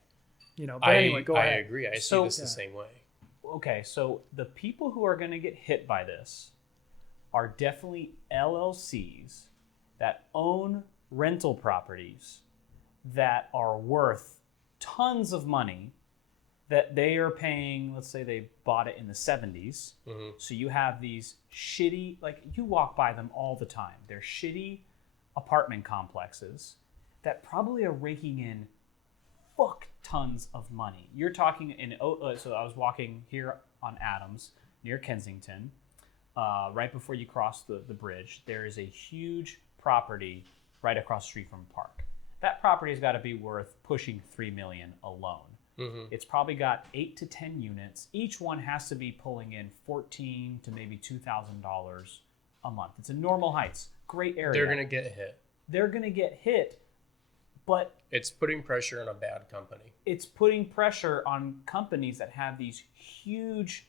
You know, but I anyway, go ahead. agree. I see So- this the same way. Okay, so the people who are going to get hit by this are definitely LLCs that own rental properties that are worth tons of money that they are paying. Let's say they bought it in the 70s. So you have these shitty, like you walk by them all the time. They're shitty apartment complexes that probably are raking in fuck tons of money. You're talking in so I was walking here on Adams near Kensington, right before you cross the bridge. There is a huge property right across the street from a park. That property has got to be worth pushing $3 million alone. It's probably got 8 to 10 units. Each one has to be pulling in $14 to maybe $2,000 a month. It's in Normal Heights, great area. They're gonna get hit. They're gonna get hit, but It's putting pressure on a bad company. it's putting pressure on companies that have these huge,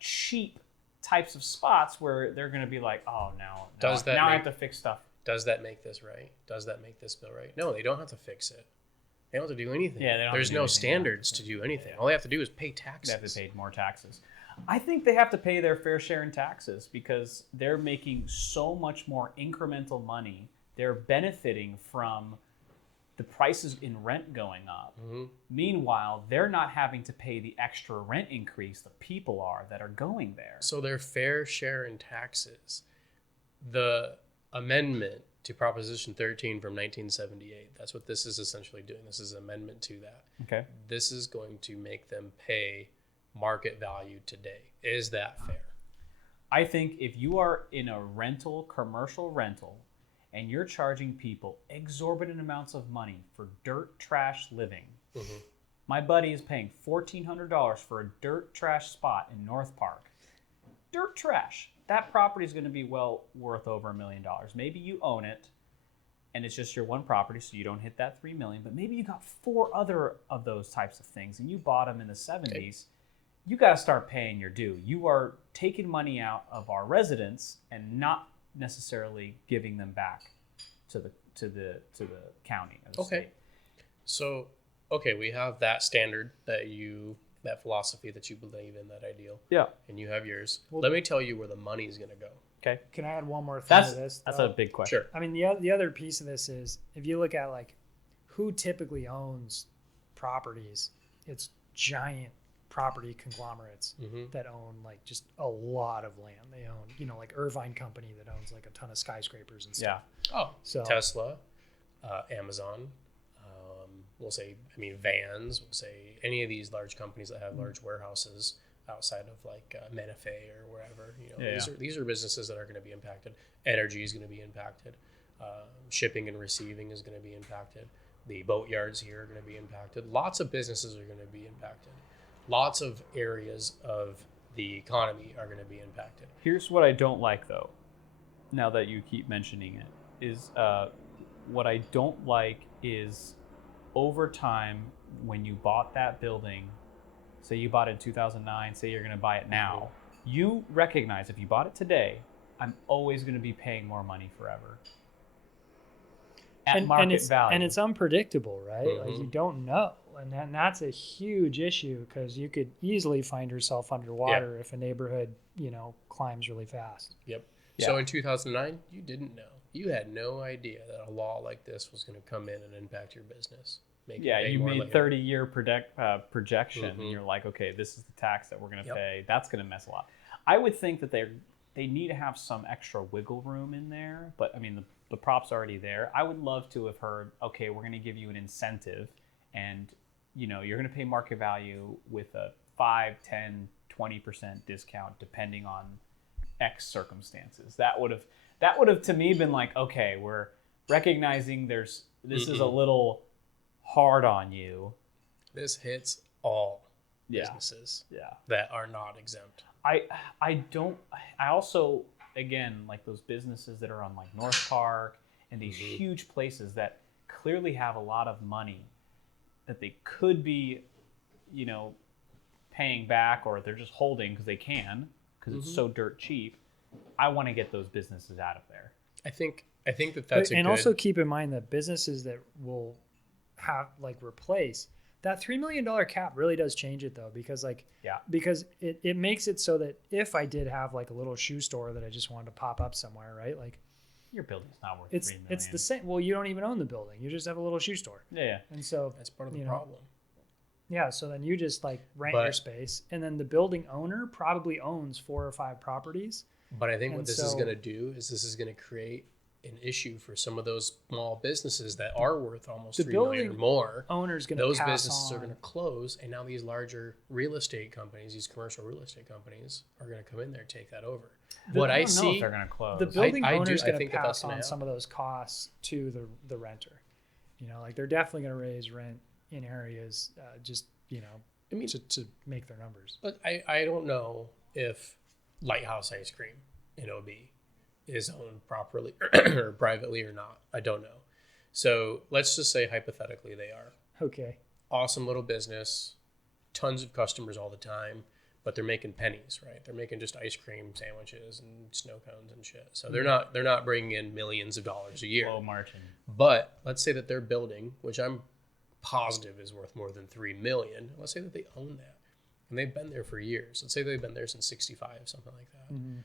cheap types of spots where they're going to be like, oh, now I have to fix stuff. Does that make this right? Does that make this bill right? No, they don't have to fix it. They don't have to do anything. Yeah, they don't have There's to do no anything. standards to do anything. All they have to do is pay taxes. They have to pay more taxes. I think they have to pay their fair share in taxes because they're making so much more incremental money. They're benefiting from the prices in rent going up. Meanwhile, they're not having to pay the extra rent increase the people are that are going there. So their fair share in taxes. The amendment to Proposition 13 from 1978, that's what this is essentially doing. This is an amendment to that. Okay. This is going to make them pay market value today. Is that fair? I think if you are in a commercial rental, and you're charging people exorbitant amounts of money for dirt trash living. My buddy is paying $1,400 for a dirt trash spot in North Park. Dirt trash. That property is going to be well worth over $1 million. Maybe you own it, and it's just your one property, so you don't hit that $3 million. But maybe you got 4 other of those types of things, and you bought them in the 70s. You got to start paying your due. You are taking money out of our residents and not necessarily giving them back to the county or the state. So, we have that standard that you that philosophy that you believe in, that ideal, Yeah. and you have yours. Well- Let me tell you where the money is going to go. Okay. Can I add one more thing That's to this? that's though? a big question. Sure. I mean, the other piece of this is if you look at like who typically owns properties, it's giant property conglomerates Mm-hmm. that own like just a lot of land. They own, like Irvine Company that owns like a ton of skyscrapers and stuff. Yeah. Oh, So Tesla, Amazon, we'll say, Vans, we'll say any of these large companies that have large warehouses outside of like Menifee or wherever, Yeah, these are businesses that are going to be impacted. Energy is going to be impacted. Shipping and receiving is going to be impacted. The boat yards here are going to be impacted. Lots of businesses are going to be impacted. Lots of areas of the economy are going to be impacted. Here's what I don't like, though, now that you keep mentioning it, is what I don't like is over time when you bought that building, say you bought it in 2009, say you're going to buy it now, you recognize if you bought it today, I'm always going to be paying more money forever. At market value. And it's unpredictable, right? Like Mhm. you don't know. And that's a huge issue because you could easily find yourself underwater if a neighborhood, climbs really fast. Yep. Yeah. So in 2009, you didn't know. You had no idea that a law like this was going to come in and impact your business. Make Yeah, pay you more made later. 30-year projection, and Mhm. you're like, okay, this is the tax that we're going to Yep. pay. That's going to mess a lot. I would think that they need to have some extra wiggle room in there, but I mean, the prop's already there. I would love to have heard, okay, we're going to give you an incentive, and you're going to pay market value with a 5, 10, 20% discount depending on X circumstances. That would have to me been like, okay, we're recognizing this is a little hard on you. This hits all Yeah. businesses Yeah. that are not exempt. I also, again, like those businesses that are on like North Park and these Mhm. huge places that clearly have a lot of money that they could be, paying back, or they're just holding because they can, because it's so dirt cheap. I want to get those businesses out of there. I think that that's and a good. also keep in mind that businesses that will have replace that $3 million cap really does change it though, because because it makes it so that if I did have like a little shoe store that I just wanted to pop up somewhere, right? Like Your building's not worth it's $3 million. it's the same. Well, you don't even own the building; you just have a little shoe store, Yeah. and so That's part of the you know, problem. yeah. So then you just rent But- your space, and then the building owner probably owns 4 or 5 properties. But I think what And this is so- going to do is this is going to create an issue for some of those small businesses that are worth almost The $3 million or building more. Owner's going to Those pass businesses on. are going to close, and now these larger real estate companies, these commercial real estate companies, are going to come in there and take that over. What I I don't know if see, they're going to close. The building I do- owner's I going think to that that's pass gonna on some of happen. those costs to the renter. They're definitely going to raise rent in areas just I mean, to make their numbers. but I don't know if Lighthouse Ice Cream in OB is owned properly or privately or not. I don't know. So let's just say hypothetically they are. Okay. Awesome little business, tons of customers all the time, but they're making pennies, right? They're making just ice cream sandwiches and snow cones and shit. So they're not bringing in millions of dollars a year. Low margin. But let's say that their building, which I'm positive is worth more than $3 million, let's say that they own that and they've been there for years. Let's say they've been there since 65, something like that. Mm-hmm.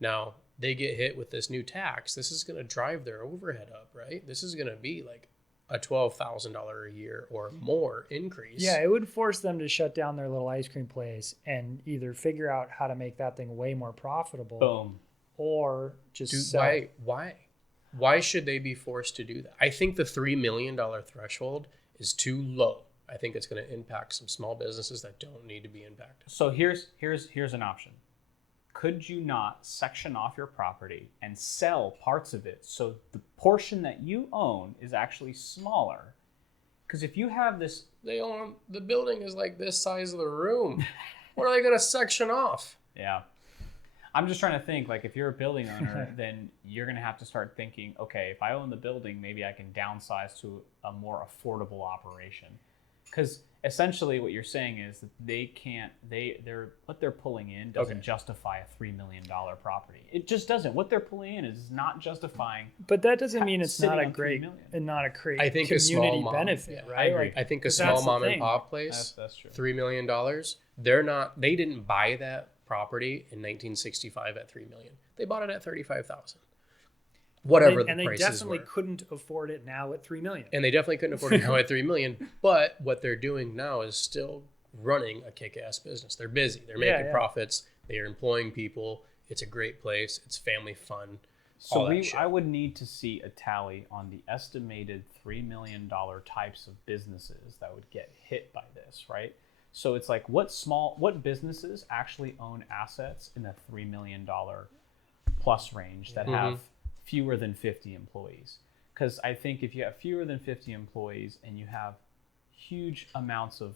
Now they get hit with this new tax. This is going to drive their overhead up, right? This is going to be like a $12,000 a year or more increase. Yeah, it would force them to shut down their little ice cream place and either figure out how to make that thing way more profitable, Boom. or just Dude, sell it. why should they be forced to do that? I think the $3 million threshold is too low. I think it's going to impact some small businesses that don't need to be impacted. So here's an option. Could you not section off your property and sell parts of it so the portion that you own is actually smaller? Because if you have this, The building is like this size of the room. What are they going to section off? yeah, I'm just trying to think, like if you're a building owner, then you're going to have to start thinking, okay, if I own the building, maybe I can downsize to a more affordable operation. Because essentially what you're saying is that they're what they're pulling in doesn't Okay. justify a $3 million property. It just doesn't. What they're pulling in is not justifying. But that doesn't mean it's Sitting not a on $3 great million. and not a great I think a small community mom- benefit, yeah, right? I agree. Like, I think a But small that's the mom and thing. pop place, That's true. $3 million, They didn't buy that property in 1965 at $3 million. They bought it at $35,000. Whatever the and they prices definitely were. couldn't afford it now at $3 million. And they definitely couldn't afford it now at $3 million. But what they're doing now is still running a kick-ass business. They're busy. They're making profits. They are employing people. It's a great place. It's family fun. So I would need to see a tally on the estimated $3 million types of businesses that would get hit by this, right? So it's like what businesses actually own assets in the $3 million plus range that have fewer than 50 employees? Because I think if you have fewer than 50 employees and you have huge amounts of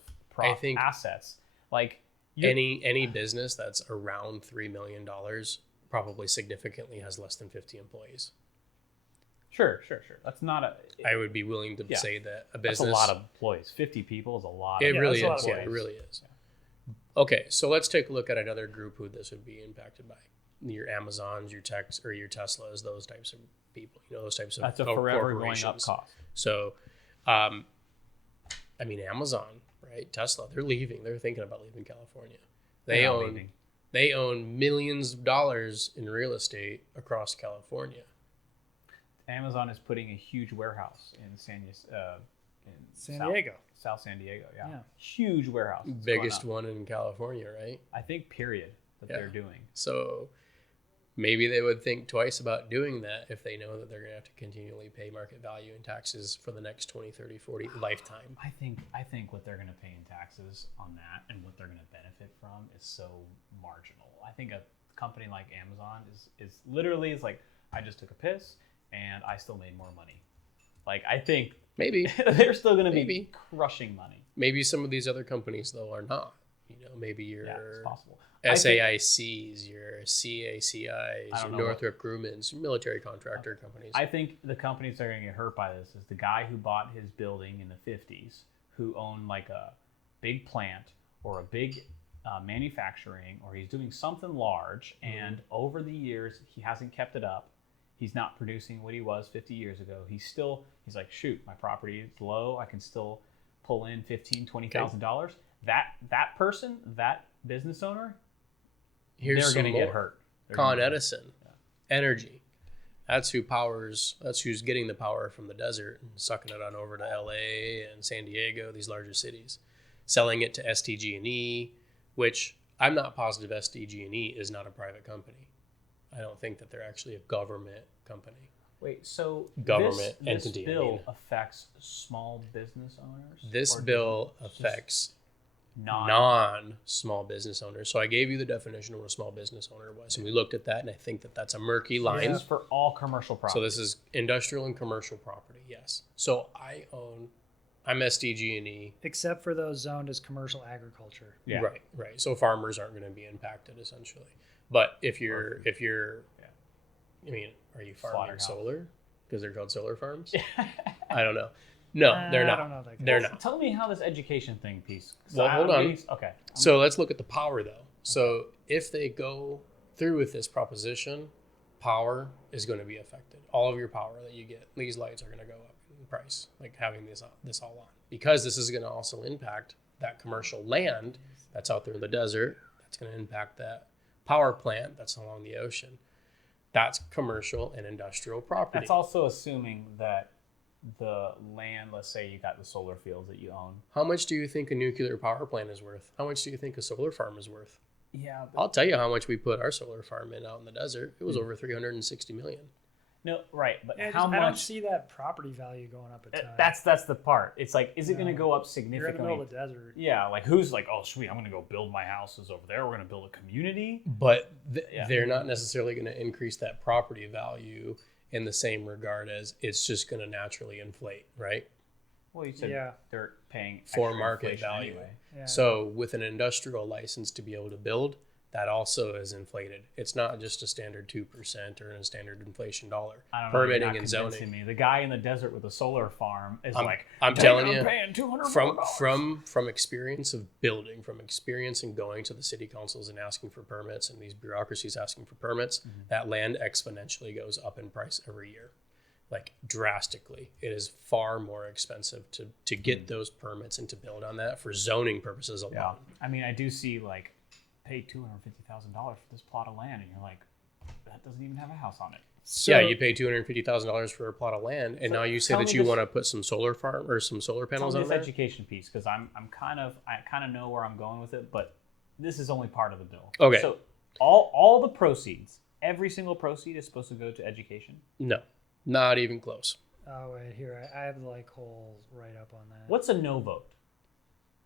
assets, like any business that's around $3 million probably significantly has less than 50 employees. Sure. That's not I would be willing to say that a business. That's a lot of employees. 50 people is a lot. It really that's a lot is. of Yeah, it really is. Okay, so let's take a look at another group who this would be impacted by. Your Amazons, your techs, or your Teslas, those types of people. Those types of That's a forever going up corporations. cost. So, Amazon, right? Tesla, they're leaving. They're thinking about leaving California. They own millions of dollars in real estate across California. Amazon is putting a huge warehouse in San South Diego. South San Diego, yeah. Huge warehouse. It's Biggest one in California, right? I think period that they're doing. So maybe they would think twice about doing that if they know that they're going to have to continually pay market value and taxes for the next 20, 30, 40 lifetime. I think what they're going to pay in taxes on that and what they're going to benefit from is so marginal. I think a company like Amazon is literally like, I just took a piss and I still made more money. Like, I think maybe they're still going to be crushing money. Maybe some of these other companies though are not. Maybe your it's possible. SAICs, your CACIs, your know Northrop Grumman's, military contractor companies. I think the companies that are going to get hurt by this is the guy who bought his building in the 50s, who owned like a big plant or a big manufacturing, or he's doing something large, and over the years he hasn't kept it up. He's not producing what he was 50 years ago. He's like, shoot, my property is low. I can still pull in $15,000, $20,000. That person, that business owner, they're going to get hurt. Con Edison, energy. That's who's getting the power from the desert and sucking it on over to LA and San Diego, these larger cities, selling it to SDG&E, which I'm not positive SDG&E is not a private company. I don't think that they're actually a government company. Wait, so government this entity. bill affects small business owners? This bill affects non-small business owners. So I gave you the definition of what a small business owner was, and we looked at that, and I think that that's a murky line. This is for all commercial property. So this is industrial and commercial property, yes. So I'm SDG&E. Except for those zoned as commercial agriculture. Yeah. Right. So farmers aren't going to be impacted, essentially. But if you're, I mean, are you farming solar? Because they're called solar farms? I don't know. No, they're not. I don't know that. They're not. Tell me how this education thing piece. Well, hold on. Okay. So let's look at the power, though. So if they go through with this proposition, power is going to be affected. All of your power that you get, these lights are going to go up in price, like having this all on. Because this is going to also impact that commercial land that's out there in the desert. That's going to impact that power plant that's along the ocean. That's commercial and industrial property. That's also assuming that the land, let's say you got the solar fields that you own. How much do you think a nuclear power plant is worth? How much do you think a solar farm is worth? Yeah. I'll tell you how much we put our solar farm in out in the desert. It was over $360 million. No, right, but how much? I don't see that property value going up a ton. That's the part. It's like, is it going to go up significantly? You're in the middle of the desert. Yeah, like who's like, oh sweet, I'm going to go build my houses over there. We're going to build a community. But they're not necessarily going to increase that property value in the same regard as it's just going to naturally inflate, right? Well, you said they're paying for market value. Anyway. Yeah. So with an industrial license to be able to build, that also is inflated. It's not just a standard 2% or a standard inflation dollar. I don't know, permitting and zoning. Me. The guy in the desert with a solar farm is I'm telling you, I'm paying $200 from experience of building, from experience in going to the city councils and asking for permits and these bureaucracies asking for permits, that land exponentially goes up in price every year. like drastically. It is far more expensive to get those permits and to build on that for zoning purposes alone. Yeah. I mean, I do see like pay $250,000 for this plot of land, and you're like, that doesn't even have a house on it. So, Yeah, you pay $250,000 for a plot of land, and So now you say tell that me you this- want to put some solar farm or some solar panels Tell on me this there. education piece, because I kind of know where I'm going with it, but this is only part of the bill. Okay. So all the proceeds, every single proceed is supposed to go to education. No, not even close. oh wait, here I have like whole write up on that. What's a no vote?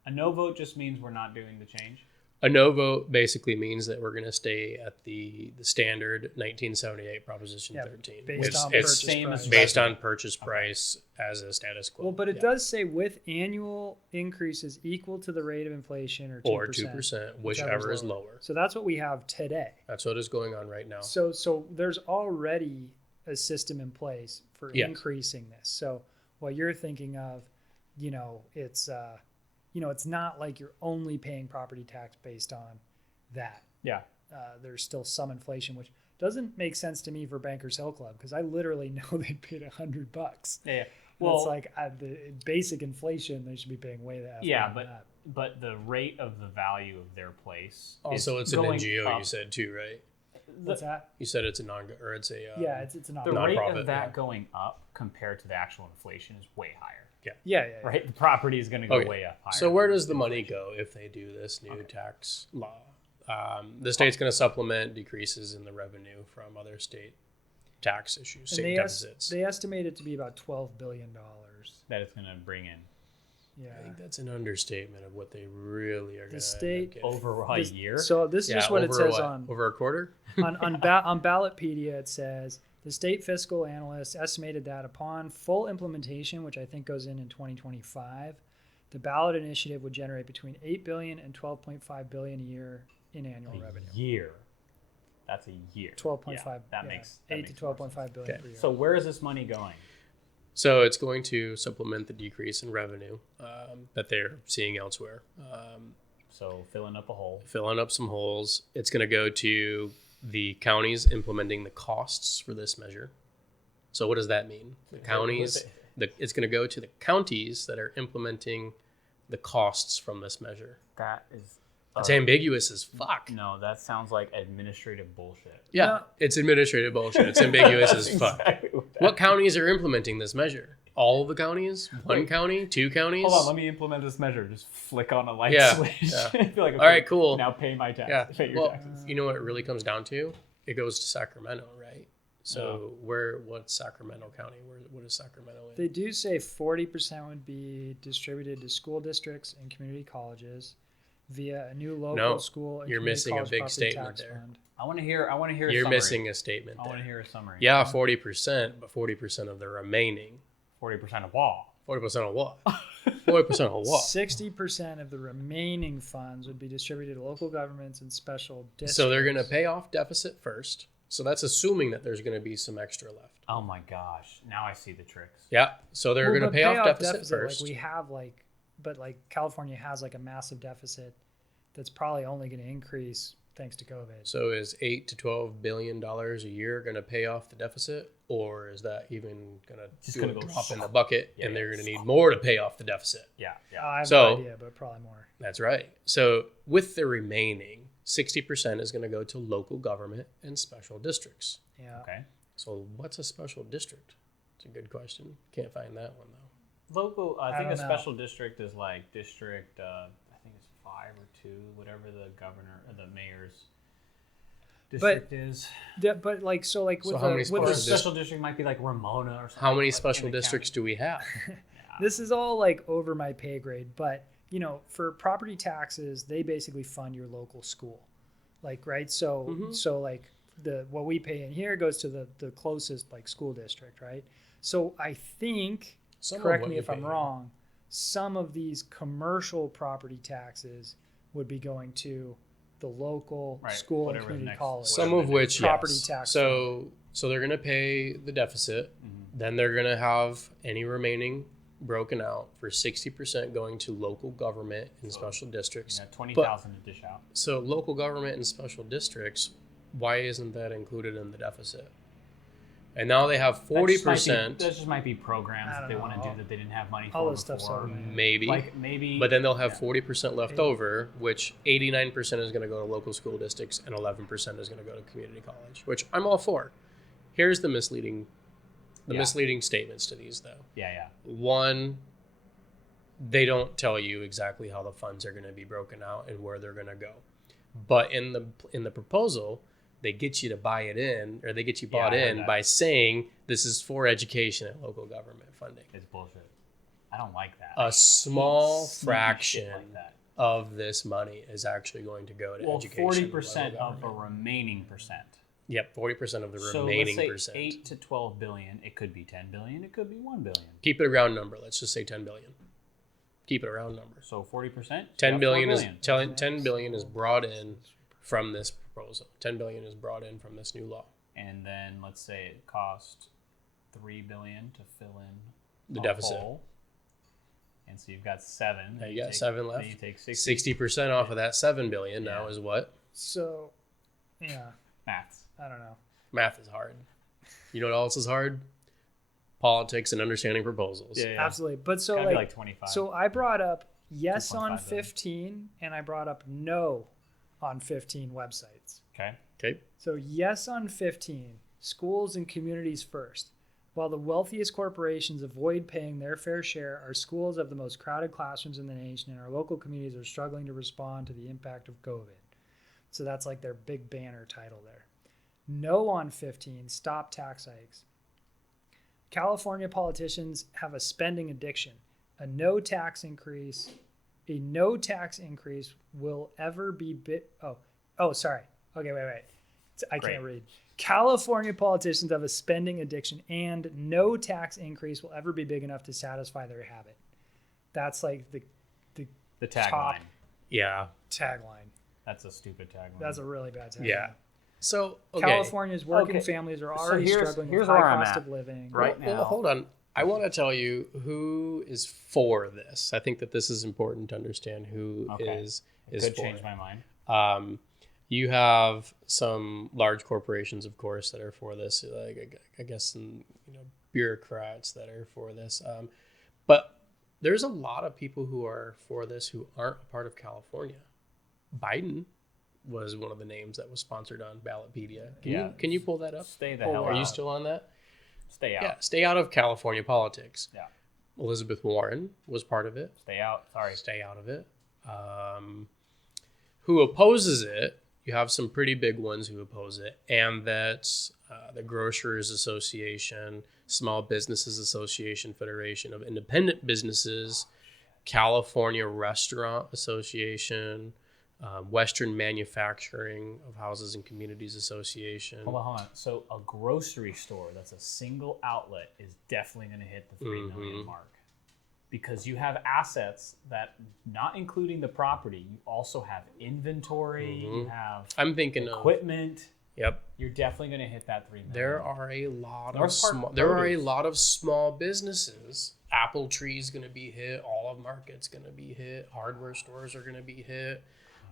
A no vote just means we're not doing the change. A no vote basically means that we're going to stay at the standard 1978 Proposition Yeah, 13. based It's- on it's purchase same as price. based on purchase price as a status quo. Well, but it Yeah. does say with annual increases equal to the rate of inflation or 2%. Or 2%, whichever is lower. So that's what we have today. That's what is going on right now. So there's already a system in place for Yes. increasing this. So what you're thinking of, it's it's not like you're only paying property tax based on that. Yeah. There's still some inflation, which doesn't make sense to me for Bankers Hill Club because I literally know they paid $100. Yeah. Well, Well, it's like the basic inflation they should be paying way that. yeah, more than that. but the rate of the value of their place. Also, is it's an going NGO, up. you said too, right? What's that? You said it's a or it's a Yeah, it's not. The rate Nonprofit, of that yeah. going up compared to the actual inflation is way higher. Yeah. Right? The property is going to go Okay. way up higher. So where does the money go if they do this new tax law? The state's going to supplement decreases in the revenue from other state tax issues, And state deficits. they estimate it to be about $12 billion. that it's going to bring in Yeah. I think that's an understatement of what they really are going to state- over a This- year. So this is just what it over says on over a quarter. on Ballotpedia. It says the state fiscal analyst estimated that upon full implementation, which I think goes in 2025, the ballot initiative would generate between 8 billion and 12.5 billion a year in annual revenue. Year. That's a year. 12.5. Yeah, that makes 8 makes to 12.5 billion Okay. per year. So where is this money going? So it's going to supplement the decrease in revenue that they're seeing elsewhere. So filling up a hole. Filling up some holes. It's going to go to the counties implementing the costs for this measure. So what does that mean? The counties, it's going to go to the counties that are implementing the costs from this measure. That is. It's ambiguous as fuck. No, that sounds like administrative bullshit. Yeah, No. it's administrative bullshit. It's ambiguous as fuck. Exactly what that- What counties are implementing this measure? All the counties? One Wait. county? Two counties? Hold on, let me implement this measure. Just flick on a light Yeah, switch. yeah. Be like, All right, cool. Now pay my tax. Yeah. Pay your Well, taxes. you know what it really comes down to? It goes to Sacramento, right? So what's Sacramento County? What is Sacramento in? They do say 40% would be distributed to school districts and community colleges via a new local No, school. And you're community missing a college big property statement tax there. fund. I want to hear. A You're summary. missing a statement I want to there. hear a summary. Yeah, 40%, but 40% of the remaining. 40% of all. 40% of what? 40% of what? 60% of the remaining funds would be distributed to local governments and special districts. So they're going to pay off deficit first. So that's assuming that there's going to be some extra left. Oh my gosh! Now I see the tricks. Yeah. So they're going to pay off deficit first. Like we have but California has like a massive deficit that's probably only going to increase thanks to COVID. So is $8 to $12 billion a year going to pay off the deficit, or is that even going Just to gonna go drop in the slop. bucket Yeah, and they're yeah, going to need slop. more to pay off the deficit? Yeah. I have So- no idea, but probably more. That's right. So with the remaining, 60% is going to go to local government and special districts. Yeah. Okay. So what's a special district? It's a good question. Can't find that one though. Local. I I think a don't know. special district is like district. I think it's 5 or 2, whatever the governor or the mayor's district is. But like so like So with how the, many with Or a the, special special district might be like Ramona or something. How many like special in the districts county. do we have? this is all like over my pay grade, but for property taxes, they basically fund your local school. Like, right? So Mhm. so like what we pay in here goes to the closest like school district, right? So I think, Some of correct what me you if I'm pay. wrong, some of these commercial property taxes would be going to the local Right, school and whatever's community next. college. Some Whatever of the which, property yes. tax So they're going to pay the deficit. Mhm. Then they're going to have any remaining broken out for 60% going to local government and special districts. Yeah, 20,000 to dish out. So local government and special districts, why isn't that included in the deficit? And now they have 40%. That just might be programs I that they don't want to know. do that they didn't have money All for this stuff's before. automated. Maybe. Like maybe. But then they'll have yeah. 40% left Yeah. over, which 89% is going to go to local school districts and 11% is going to go to community college, which I'm all for. Here's the misleading statements to these, though. Yeah. One, they don't tell you exactly how the funds are going to be broken out and where they're going to go. But in the proposal, they get you to buy it in, or they get you bought I heard in that. by saying this is for education and local government funding. It's bullshit. I don't like that. A small Sneaky shit fraction like that. of this money is actually going to go to Well, education. and 40% local of the government. remaining percent. Yep, 40% of the So remaining let's say percent. 8 to 12 billion. It could be 10 billion. It could be 1 billion. Keep it a round number. Let's just say 10 billion. Keep it a round number. So 40%. 10 billion is 10 billion is brought in from this proposal. 10 billion is brought in from this new law. And then let's say it cost 3 billion to fill in The a deficit. hole. And so you've got 7. Now you got 7 left. Then you take 60. 60% off of that 7 billion now Yeah. is what? So, yeah, Maths. I don't know. Math is hard. You know what else is hard? Politics and understanding proposals. Yeah. Absolutely. But so Gotta be like, like 25. so I brought up yes 2.5 on billion. 15 and I brought up no on 15 websites. Okay. Okay. So yes on 15, schools and communities first. While the wealthiest corporations avoid paying their fair share, our schools have the most crowded classrooms in the nation, and our local communities are struggling to respond to the impact of COVID. So that's like their big banner title there. No on 15, stop tax hikes. California politicians have a spending addiction. A no tax increase will ever be sorry. Okay, wait. I Great. can't read. California politicians have a spending addiction, and no tax increase will ever be big enough to satisfy their habit. That's like the The top tagline. Yeah. tagline. That's a stupid tagline. That's a really bad tagline. Yeah. So, okay. California's working Okay. families are So already here's- struggling here's with where high I'm cost at. of living. Right Well, now. hold on. I want to tell you who is for this. I think that this is important to understand who Okay. is Could for change it. my mind. You have some large corporations, of course, that are for this. Like I guess some bureaucrats that are for this. But there's a lot of people who are for this who aren't a part of California. Biden was one of the names that was sponsored on Ballotpedia. Can you pull that up? Stay the Oh, hell Are out. you still on that? Stay out. Yeah, stay out of California politics. Yeah. Elizabeth Warren was part of it. Stay out. Sorry. Stay out of it. Who opposes it? You have some pretty big ones who oppose it, and that's the Grocers Association, Small Businesses Association, Federation of Independent Businesses, California Restaurant Association, Western Manufacturing of Houses and Communities Association. Hold on. So a grocery store that's a single outlet is definitely going to hit the 3 million mark. Because you have assets that, not including the property, you also have inventory, you have I'm thinking equipment. Yep. You're definitely going to hit that 3 million. There are a lot North of Park small. There are a produce. lot of small businesses. Apple Tree's going to be hit. Olive Market's going to be hit. Hardware stores are going to be hit.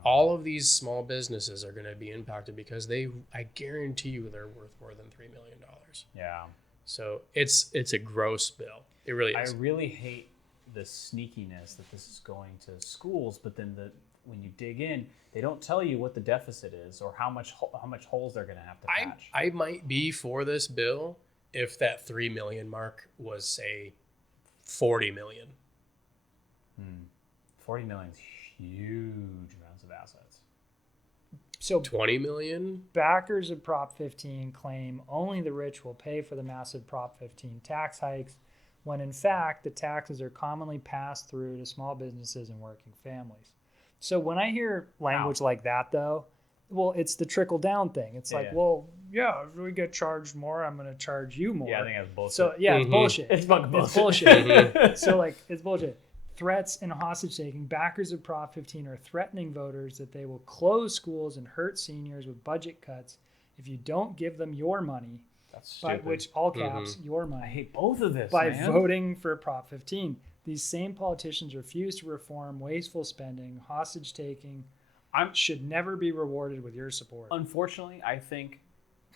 All of these small businesses are going to be impacted because I guarantee you, they're worth more than $3 million. Yeah. So it's a gross bill. It really I is. really hate the sneakiness that this is going to schools, but then when you dig in, they don't tell you what the deficit is or how much holes they're going to have to patch. I might be for this bill if that 3 million mark was, say, 40 million. 40 million is huge amounts of assets. So 20 million. backers of Prop 15 claim only the rich will pay for the massive Prop 15 tax hikes, when in fact the taxes are commonly passed through to small businesses and working families. So when I hear language like that, though, well, it's the trickle down thing. It's like, Yeah. well, yeah, if we get charged more, I'm going to charge you more. Yeah, I think that's bullshit. So yeah, it's Mhm. bullshit. It's fucking It's bullshit. bullshit. So like, it's bullshit. Threats and hostage taking. Backers of Prop 15 are threatening voters that they will close schools and hurt seniors with budget cuts if you don't give them your money, That's by stupid. which all caps, your I money, hate both of this, by man. voting for Prop 15. These same politicians refuse to reform wasteful spending, hostage taking. Should never be rewarded with your support. Unfortunately, I think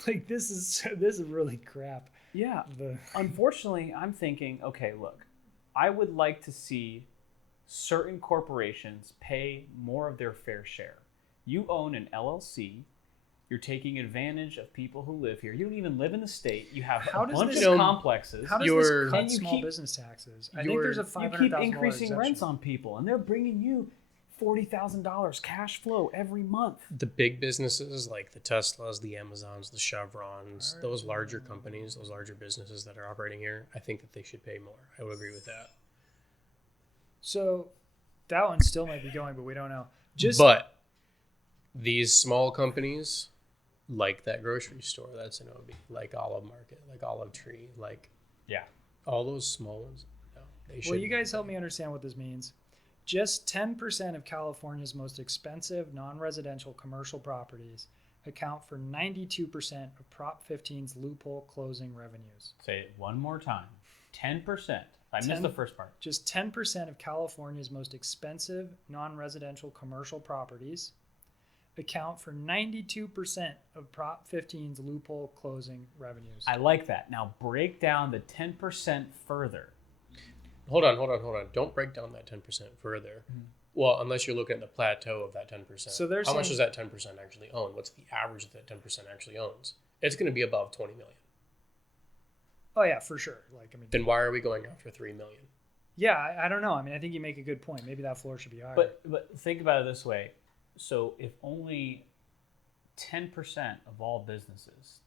Like this is really crap. Yeah. the Unfortunately, I'm thinking, okay, look, I would like to see certain corporations pay more of their fair share. You own an LLC. You're taking advantage of people who live here. You don't even live in the state. You have How a does bunch this- of complexes. how does You're- this cut and you small keep- business taxes? I think there's a You $500,000 keep increasing exemption. rents on people, and they're bringing you $40,000 cash flow every month. The big businesses like the Teslas, the Amazons, the Chevrons, those larger companies, those larger businesses that are operating here, I think that they should pay more. I would agree with that. So that one still might be going, but we don't know. But these small companies, like that grocery store that's in OB, like Olive Market, like Olive Tree, like Yeah. all those small ones, no, they should. Will you guys help me understand what this means? Just 10% of California's most expensive non-residential commercial properties account for 92% of Prop 15's loophole closing revenues. Say it one more time. 10%. I missed 10 the first part. Just 10% of California's most expensive non-residential commercial properties account for 92% of Prop 15's loophole closing revenues. I like that. Now break down the 10% further. Hold on. Don't break down that 10% further. Well, unless you're looking at the plateau of that 10%. So they're how much saying- does that 10% actually own? What's the average that 10% actually owns? It's going to be above 20 million. Oh yeah, for sure. Like, I mean, Then why are we going after 3 million? yeah, I don't know. I mean, I think you make a good point. Maybe that floor should be higher. But think about it this way. So if only 10% of all businesses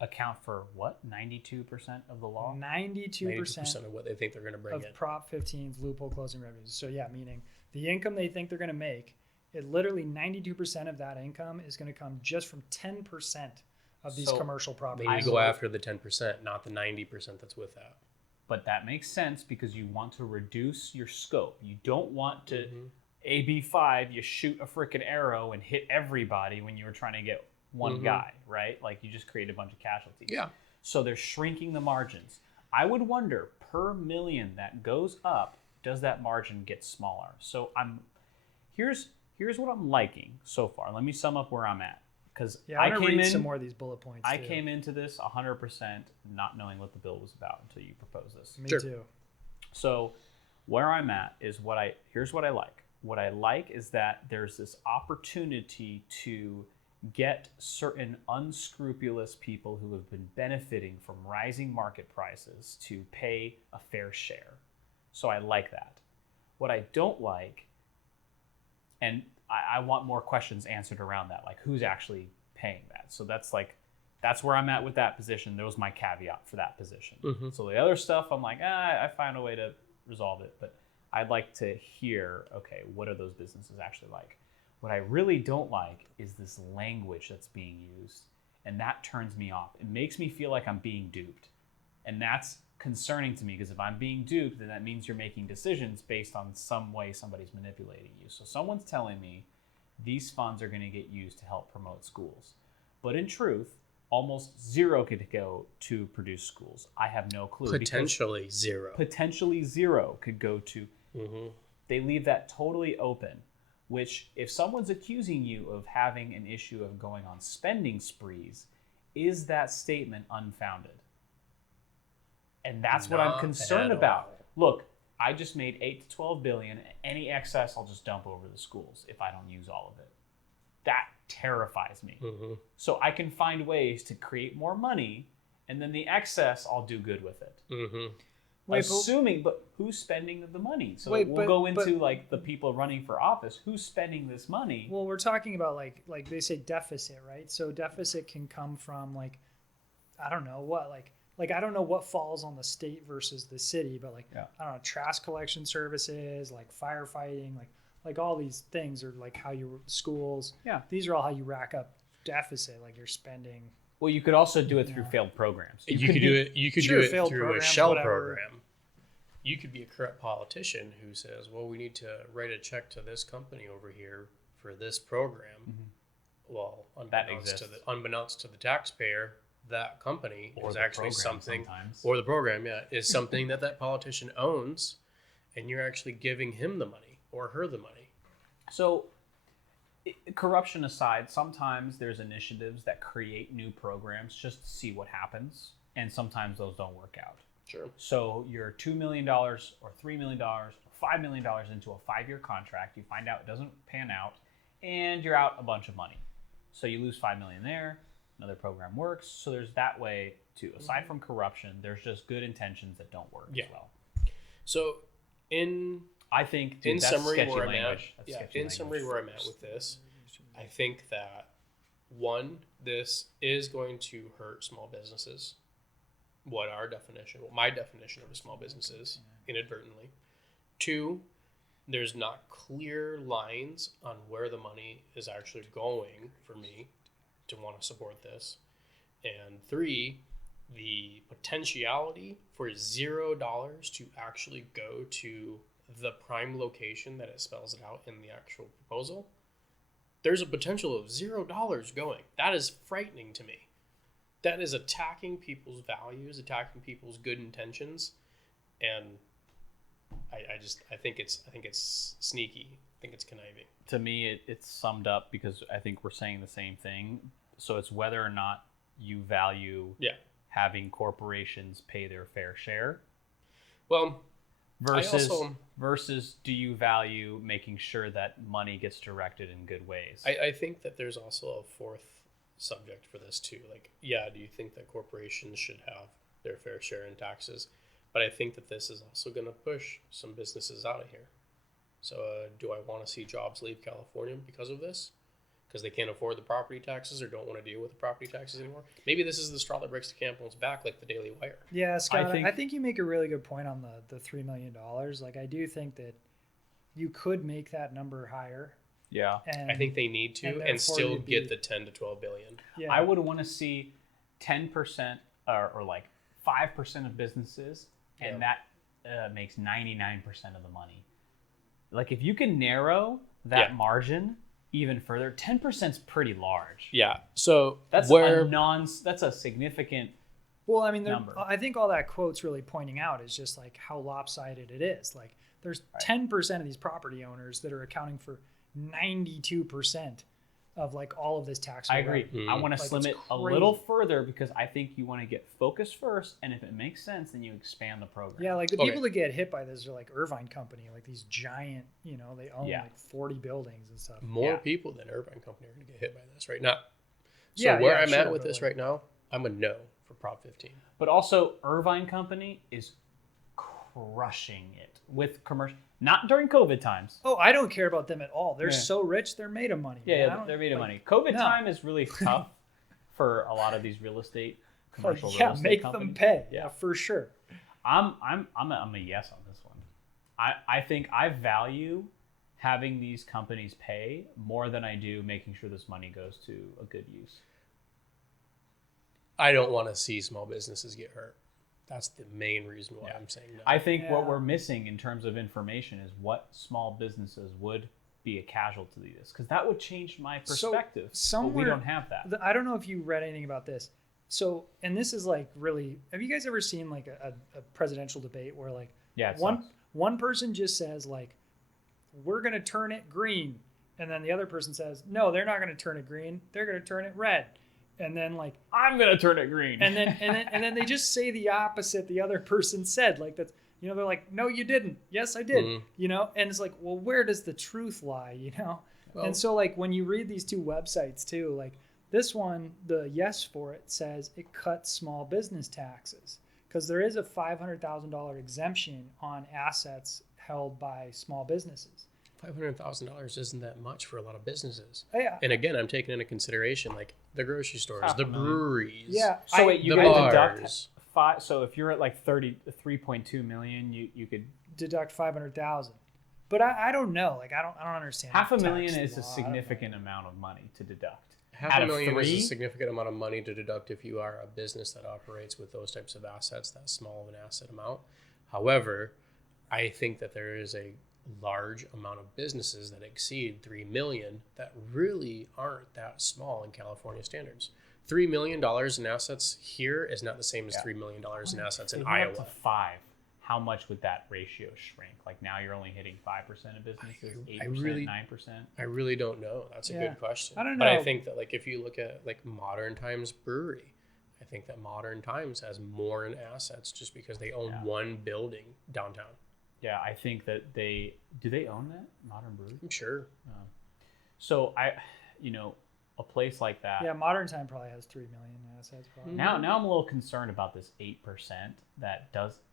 account for what? 92% of the law? 92% of what they think they're going to bring of in. Prop 15's loophole closing revenues. So yeah, meaning the income they think they're going to make, it literally 92% of that income is going to come just from 10% of these So commercial They properties. need to go after the 10%, not the 90% that's with that. But that makes sense because you want to reduce your scope. You don't want to AB5, you shoot a freaking arrow and hit everybody when you were trying to get one guy, right? Like you just create a bunch of casualties. Yeah. So they're shrinking the margins. I would wonder per million that goes up, does that margin get smaller? So here's what I'm liking so far. Let me sum up where I'm at. Because Yeah, I'm going to read some more of these bullet points. I too. came into this 100% not knowing what the bill was about until you proposed this. Me Sure. too. So where I'm at is here's what I like. What I like is that there's this opportunity to get certain unscrupulous people who have been benefiting from rising market prices to pay a fair share. So I like that. What I don't like, and I want more questions answered around that, like who's actually paying that. So that's where I'm at with that position. There was my caveat for that position. So the other stuff, I'm like, I find a way to resolve it. But I'd like to hear, okay, what are those businesses actually like? What I really don't like is this language that's being used, and that turns me off. It makes me feel like I'm being duped, and that's concerning to me because if I'm being duped, then that means you're making decisions based on some way somebody's manipulating you. So someone's telling me these funds are going to get used to help promote schools, but in truth, almost zero could go to produce schools. I have no clue. Potentially zero. Potentially zero could go to. They leave that totally open. Which, if someone's accusing you of having an issue of going on spending sprees, is that statement unfounded? And that's what I'm Not concerned at about. all. Look, I just made 8 to 12 billion. Any excess, I'll just dump over the schools if I don't use all of it. That terrifies me. So I can find ways to create more money, and then the excess, I'll do good with it. Assuming, but who's spending the money? So we'll go into like the people running for office. Who's spending this money? Well, we're talking about like they say deficit, right? So deficit can come from like I don't know what like I don't know what falls on the state versus the city, but like I don't know, trash collection services, like firefighting, like all these things are like how you schools. Yeah, these are all how you rack up deficit. Like you're spending. Well, you could also do it through failed programs. You could do it. You could Sure, do it failed through a programs, shell whatever. program. You could be a corrupt politician who says, "Well, we need to write a check to this company over here for this program." Well, unbeknownst to the taxpayer, that company Or is the actually program something, sometimes. or the program, is something that politician owns, and you're actually giving him the money or her the money. So, corruption aside, sometimes there's initiatives that create new programs just to see what happens. and sometimes those don't work out. Sure. So you're $2 million or $3 million or $5 million into a 5-year contract. You find out it doesn't pan out, and you're out a bunch of money. So you lose $5 million there. Another program works. So there's that way too. Aside from corruption, there's just good intentions that don't work Yeah. as well. So I think in that's summary sketchy where I'm at, language. That's yeah, sketchy in language. summary where I'm at with this, I think that one, this is going to hurt small businesses. What my definition of a small business is, inadvertently. Two, there's not clear lines on where the money is actually going for me to want to support this. And three, the potentiality for $0 to actually go to the prime location that it spells it out in the actual proposal. There's a potential of $0 going. That is frightening to me. That is attacking people's values, attacking people's good intentions, and I think it's sneaky. I think it's conniving. To me, it's summed up because I think we're saying the same thing. So it's whether or not you value having corporations pay their fair share. Well, versus do you value making sure that money gets directed in good ways? I think that there's also a fourth subject for this too. Like, do you think that corporations should have their fair share in taxes? But I think that this is also going to push some businesses out of here. So do I want to see jobs leave California because of this? Because they can't afford the property taxes or don't want to deal with the property taxes anymore? Maybe this is the straw that breaks the camel's back, like the Daily Wire. Yeah, Scott, I think you make a really good point on the $3 million. Like, I do think that you could make that number higher. Yeah. And, I think they need to and still get the 10 to 12 billion. Yeah. I would want to see 10% or like 5% of businesses, and that makes 99% of the money. Like, if you can narrow that margin even further, 10% is pretty large. Yeah. So that's that's a significant Well, I mean, number. I think all that quote's really pointing out is just like how lopsided it is. Like, there's 10% of these property owners that are accounting for 92% of like all of this tax. I agree. Mm-hmm. I want to slim it a little further because I think you want to get focused first, and if it makes sense, then you expand the program. Yeah, like the people that get hit by this are like Irvine Company, like these giant, they own like 40 buildings and stuff. More people than Irvine Company are going to get hit by this right now. So I'm at with this right now, I'm a no for Prop 15. But also, Irvine Company is crushing it with commercial. Not during COVID times. Oh, I don't care about them at all. They're so rich, they're made of money. Yeah, they're made of money. COVID time is really tough for a lot of these real estate, commercial real estate make companies. them pay. Yeah, for sure. I'm a yes on this one. I think I value having these companies pay more than I do making sure this money goes to a good use. I don't want to see small businesses get hurt. That's the main reason why I'm saying no. I think what we're missing in terms of information is what small businesses would be a casualty to this, because that would change my perspective. But we don't have that. I don't know if you read anything about this. So, and this is like really, have you guys ever seen like a presidential debate where like one person just says like, we're going to turn it green. And then the other person says, no, they're not going to turn it green. They're going to turn it red. And then like, I'm going to turn it green. And then they just say the opposite the other person said. Like, that's, they're like, no, you didn't. Yes, I did. And it's like, well, where does the truth lie? Well, and so like when you read these two websites too, like this one, the yes for it says it cuts small business taxes because there is a $500,000 exemption on assets held by small businesses. $500,000 isn't that much for a lot of businesses. Yeah. And again, I'm taking into consideration like the grocery stores, the breweries. Yeah. So wait, you the could bars. deduct five. So if you're at like 3.2 million, you could deduct 500,000. But I don't know. Like I don't understand. $500,000 is a significant amount of money to deduct. $500,000 is a significant amount of money to deduct if you are a business that operates with those types of assets, that small of an asset amount. However, I think that there is a large amount of businesses that exceed 3 million that really aren't that small in California standards. $3 million in assets here is not the same as $3 million in assets in Iowa. Up to 5. How much would that ratio shrink? Like now you're only hitting 5% of businesses, 8%, 9%. I really don't know. That's a good question. I don't know. But I think that like if you look at like modern times brewery, I think that Modern Times has more in assets just because they own Yeah. one building downtown. Yeah, I think that they own that Modern Brewery. I'm sure. So a place like that. Yeah, Modern Time probably has 3 million assets. Probably. Now I'm a little concerned about this 8% that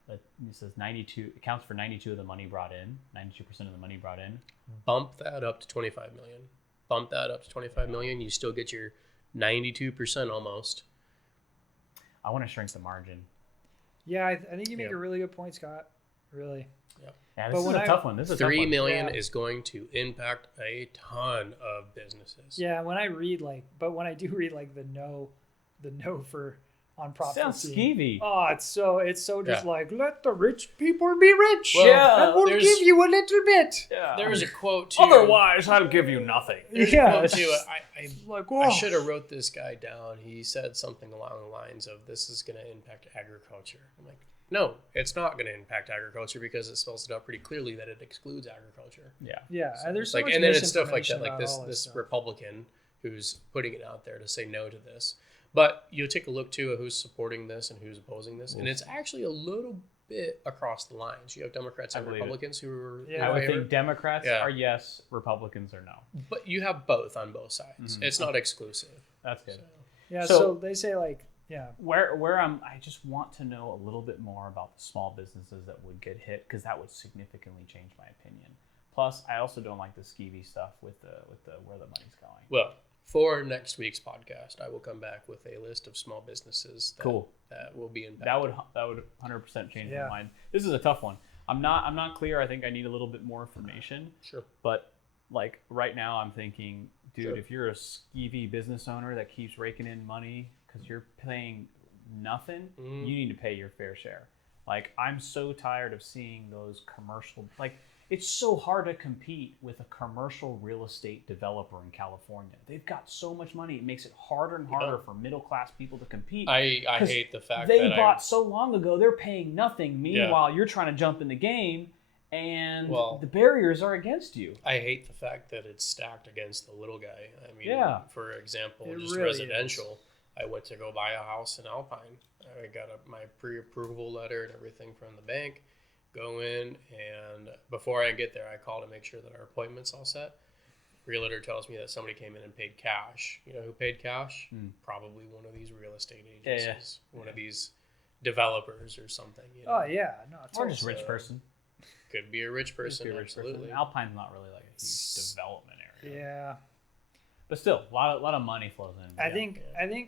it says 92 accounts for 92 of the money brought in, 92% of the money brought in. Bump that up to 25 million. Bump that up to 25 million. You still get your 92% almost. I want to shrink the margin. Yeah, I think you make Yep. a really good point, Scott. Really. Yeah, But this is when a I- tough one. This is a tough 3 one. million Yeah. is going to impact a ton of businesses. Yeah, when I read when I do read the no for on prophecy. Sounds skeevy. Oh, it's so just Yeah. let the rich people be rich. Well, Yeah, and we'll there's- give you a little bit. Yeah. There's a quote too. Otherwise, I'll give you nothing. There's Yeah, a quote it's too. just I oh. should have wrote this guy down. He said something along the lines of, "This is going to impact agriculture." I'm like, no, it's not going to impact agriculture because it spells it out pretty clearly that it excludes agriculture. Yeah. Yeah, and there's so Like, much and then it's stuff like misinformation that, like about all this stuff. Republican who's putting it out there to say no to this. But you take a look too at who's supporting this and who's opposing this, and it's actually a little bit across the lines. You have Democrats and I believe it. Republicans who are Yeah. in I would favor, think Democrats Yeah. are yes, Republicans are no. but you have both on both sides. Mhm. It's not exclusive. That's good. Yeah, So- so they say yeah. Where I just want to know a little bit more about the small businesses that would get hit because that would significantly change my opinion. Plus, I also don't like the skeevy stuff with the where the money's going. Well, for next week's podcast, I will come back with a list of small businesses that will be impacted. That would 100% change Yeah. my mind. This is a tough one. I'm not clear. I think I need a little bit more information. Sure. But like right now, I'm thinking, dude, Sure. if you're a skeevy business owner that keeps raking in money because you're paying nothing, Mhm. you need to pay your fair share. Like I'm so tired of seeing those commercial. Like it's so hard to compete with a commercial real estate developer in California. They've got so much money; it makes it harder and harder for middle class people to compete. I 'Cause hate the fact They that bought so long ago; they're paying nothing. Yeah. Meanwhile, you're trying to jump in the game, and Well- the barriers are against you. I hate the fact that it's stacked against the little guy. I mean, Yeah. for example, It just really residential. I went to go buy a house in Alpine. I got my pre-approval letter and everything from the bank. Go in, and before I get there, I call to make sure that our appointment's all set. Realtor tells me that somebody came in and paid cash. You know who paid cash? Probably one of these real estate agencies, one of these developers or something. You know? Oh yeah, no, Or totally. just rich person. Could be a rich Just person, be a rich absolutely. person. Alpine's not really like a huge development area. Yeah, But still, a lot of money flows in. I think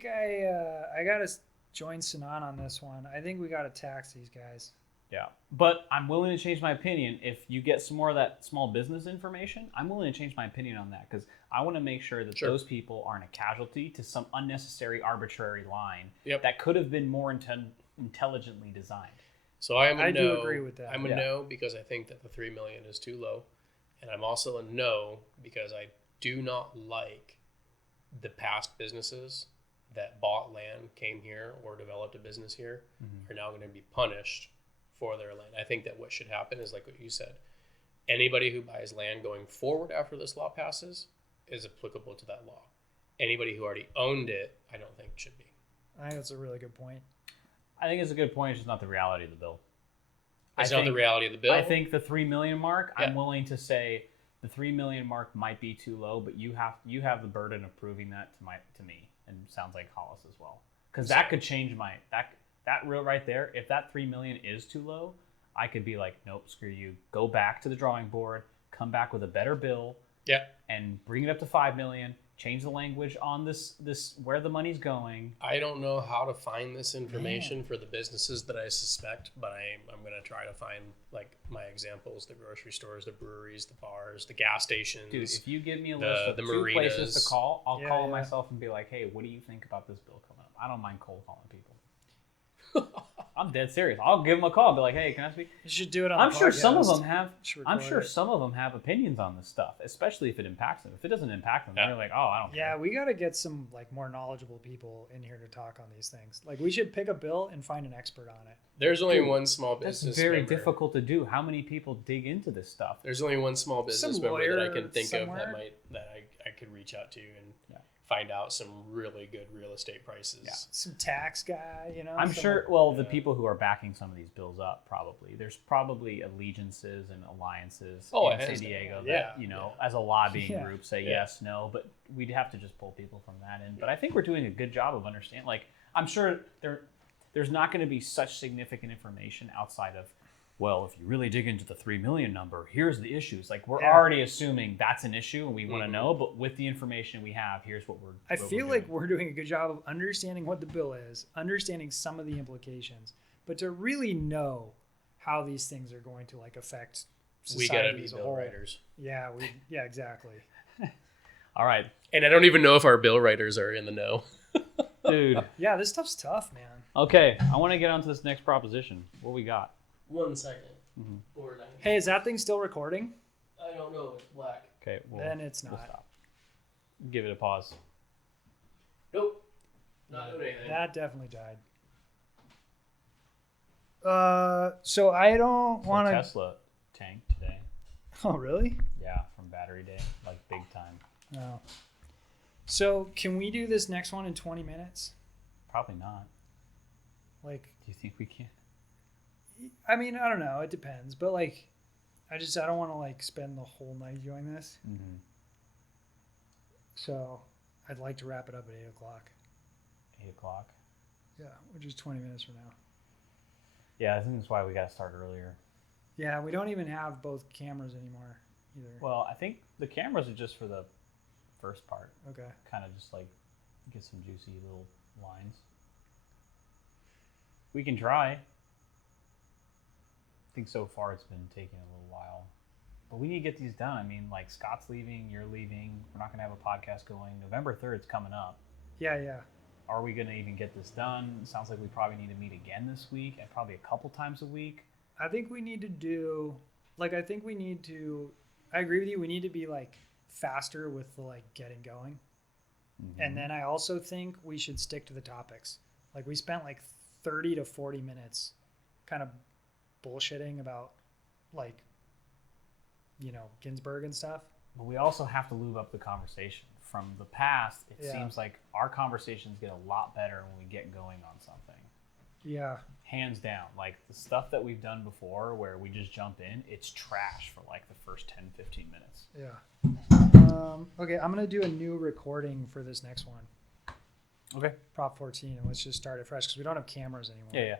I gotta join Sinan on this one. I think we gotta tax these guys. Yeah, but I'm willing to change my opinion if you get some more of that small business information. I'm willing to change my opinion on that because I want to make sure that Sure. those people aren't a casualty to some unnecessary arbitrary line Yep. that could have been more intelligently designed. So I am a I no. do agree with that. I'm a Yeah. no because I think that the 3 million is too low, and I'm also a no because I do not like the past businesses that bought land, came here, or developed a business here are now going to be punished for their land. I think that what should happen is like what you said. Anybody who buys land going forward after this law passes is applicable to that law. Anybody who already owned it, I don't think should be. I think that's a really good point. I think it's a good point. It's just not the reality of the bill. It's I not the think- reality of the bill. I think the 3 million mark. I'm Yeah. willing to say the 3 million mark might be too low, but you have the burden of proving that to me, and sounds like Hollis as well, because that could change my that real right there. If that 3 million is too low, I could be like, nope, screw you. Go back to the drawing board. Come back with a better bill. Yeah. And bring it up to 5 million. Change the language on this where the money's going. I don't know how to find this information for the businesses that I suspect, but I'm going to try to find like my examples: the grocery stores, the breweries, the bars, the gas stations. Dude, if you give me a the- list of the 2 places marinas. to call, I'll Yeah, call yeah. myself and be like, hey, what do you think about this bill coming up? I don't mind cold calling people. I'm dead serious. I'll give them a call and be like, hey, can I speak? You should do it on. I'm the sure some of podcast. them have. Should I'm record sure it. some of them have opinions on this stuff, especially if it impacts them. If it doesn't impact them, Yeah. they're like, oh, I don't Yeah, care. we got to get some like more knowledgeable people in here to talk on these things. Like we should pick a bill and find an expert on it. There's only Dude, one small That's business. very member. difficult to do. How many people dig into this stuff? There's only one small business Some member that I lawyer can think somewhere. of that I could reach out to and Yeah. find out some really good real estate prices. Yeah. Some tax guy, you know. I'm some, sure. like- Well, the people who are backing some of these bills up, probably there's probably allegiances and alliances in hands San down. Diego Yeah, that as a lobbying Yeah. group say Yeah. yes, no, but we'd have to just pull people from that in. But I think we're doing a good job of understanding. Like, I'm sure there's not going to be such significant information outside of, well, if you really dig into the 3 million number, here's the issues. Like, we're Yeah. already assuming that's an issue and we want to know, but with the information we have, here's what we're. I what feel we're like doing. we're doing a good job of understanding what the bill is, understanding some of the implications, but to really know how these things are going to like affect We society gotta be as a bill whole. writers. Yeah, exactly. All right, And I don't even know if our bill writers are in the know. dude. Yeah, this stuff's tough, man. Okay, I want to get on to this next proposition. What we got? 1 second. Mhm. Or Hey, is that thing still recording? I don't know. It's black. Okay, Then it's we'll not. stop. Give it a pause. Nope. Not doing anything. That definitely died. So I don't So want to. Tesla tanked today. Oh, really? Yeah, from battery day, like big time. No. So can we do this next one in 20 minutes? Probably not. Like, Do you think we can? I mean, I don't know. It depends, but like, I don't want to like spend the whole night doing this. Mm-hmm. So I'd like to wrap it up at 8 o'clock. 8 o'clock. Yeah, which is 20 minutes from now. Yeah, I think that's why we got to start earlier. Yeah, we don't even have both cameras anymore either. Well, I think the cameras are just for the first part. Okay. Kind of just like get some juicy little lines. We can try. I think so far it's been taking a little while. But we need to get these done. I mean, like Scott's leaving, you're leaving. We're not going to have a podcast going. November 3rd is coming up. Yeah. Are we going to even get this done? It sounds like we probably need to meet again this week and probably a couple times a week. I think we need to do, like, I agree with you. We need to be like faster with the like getting going. Mm-hmm. And then I also think we should stick to the topics. Like we spent like 30 to 40 minutes kind of bullshitting about like, Ginsburg and stuff. But we also have to lube up the conversation. From the past, it Yeah. seems like our conversations get a lot better when we get going on something. Yeah. Hands down. Like the stuff that we've done before where we just jump in, it's trash for like the first 10, 15 minutes. Yeah. Okay, I'm going to do a new recording for this next one. Okay. Prop 14, and let's just start it fresh because we don't have cameras anymore. Yeah.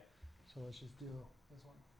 So let's just do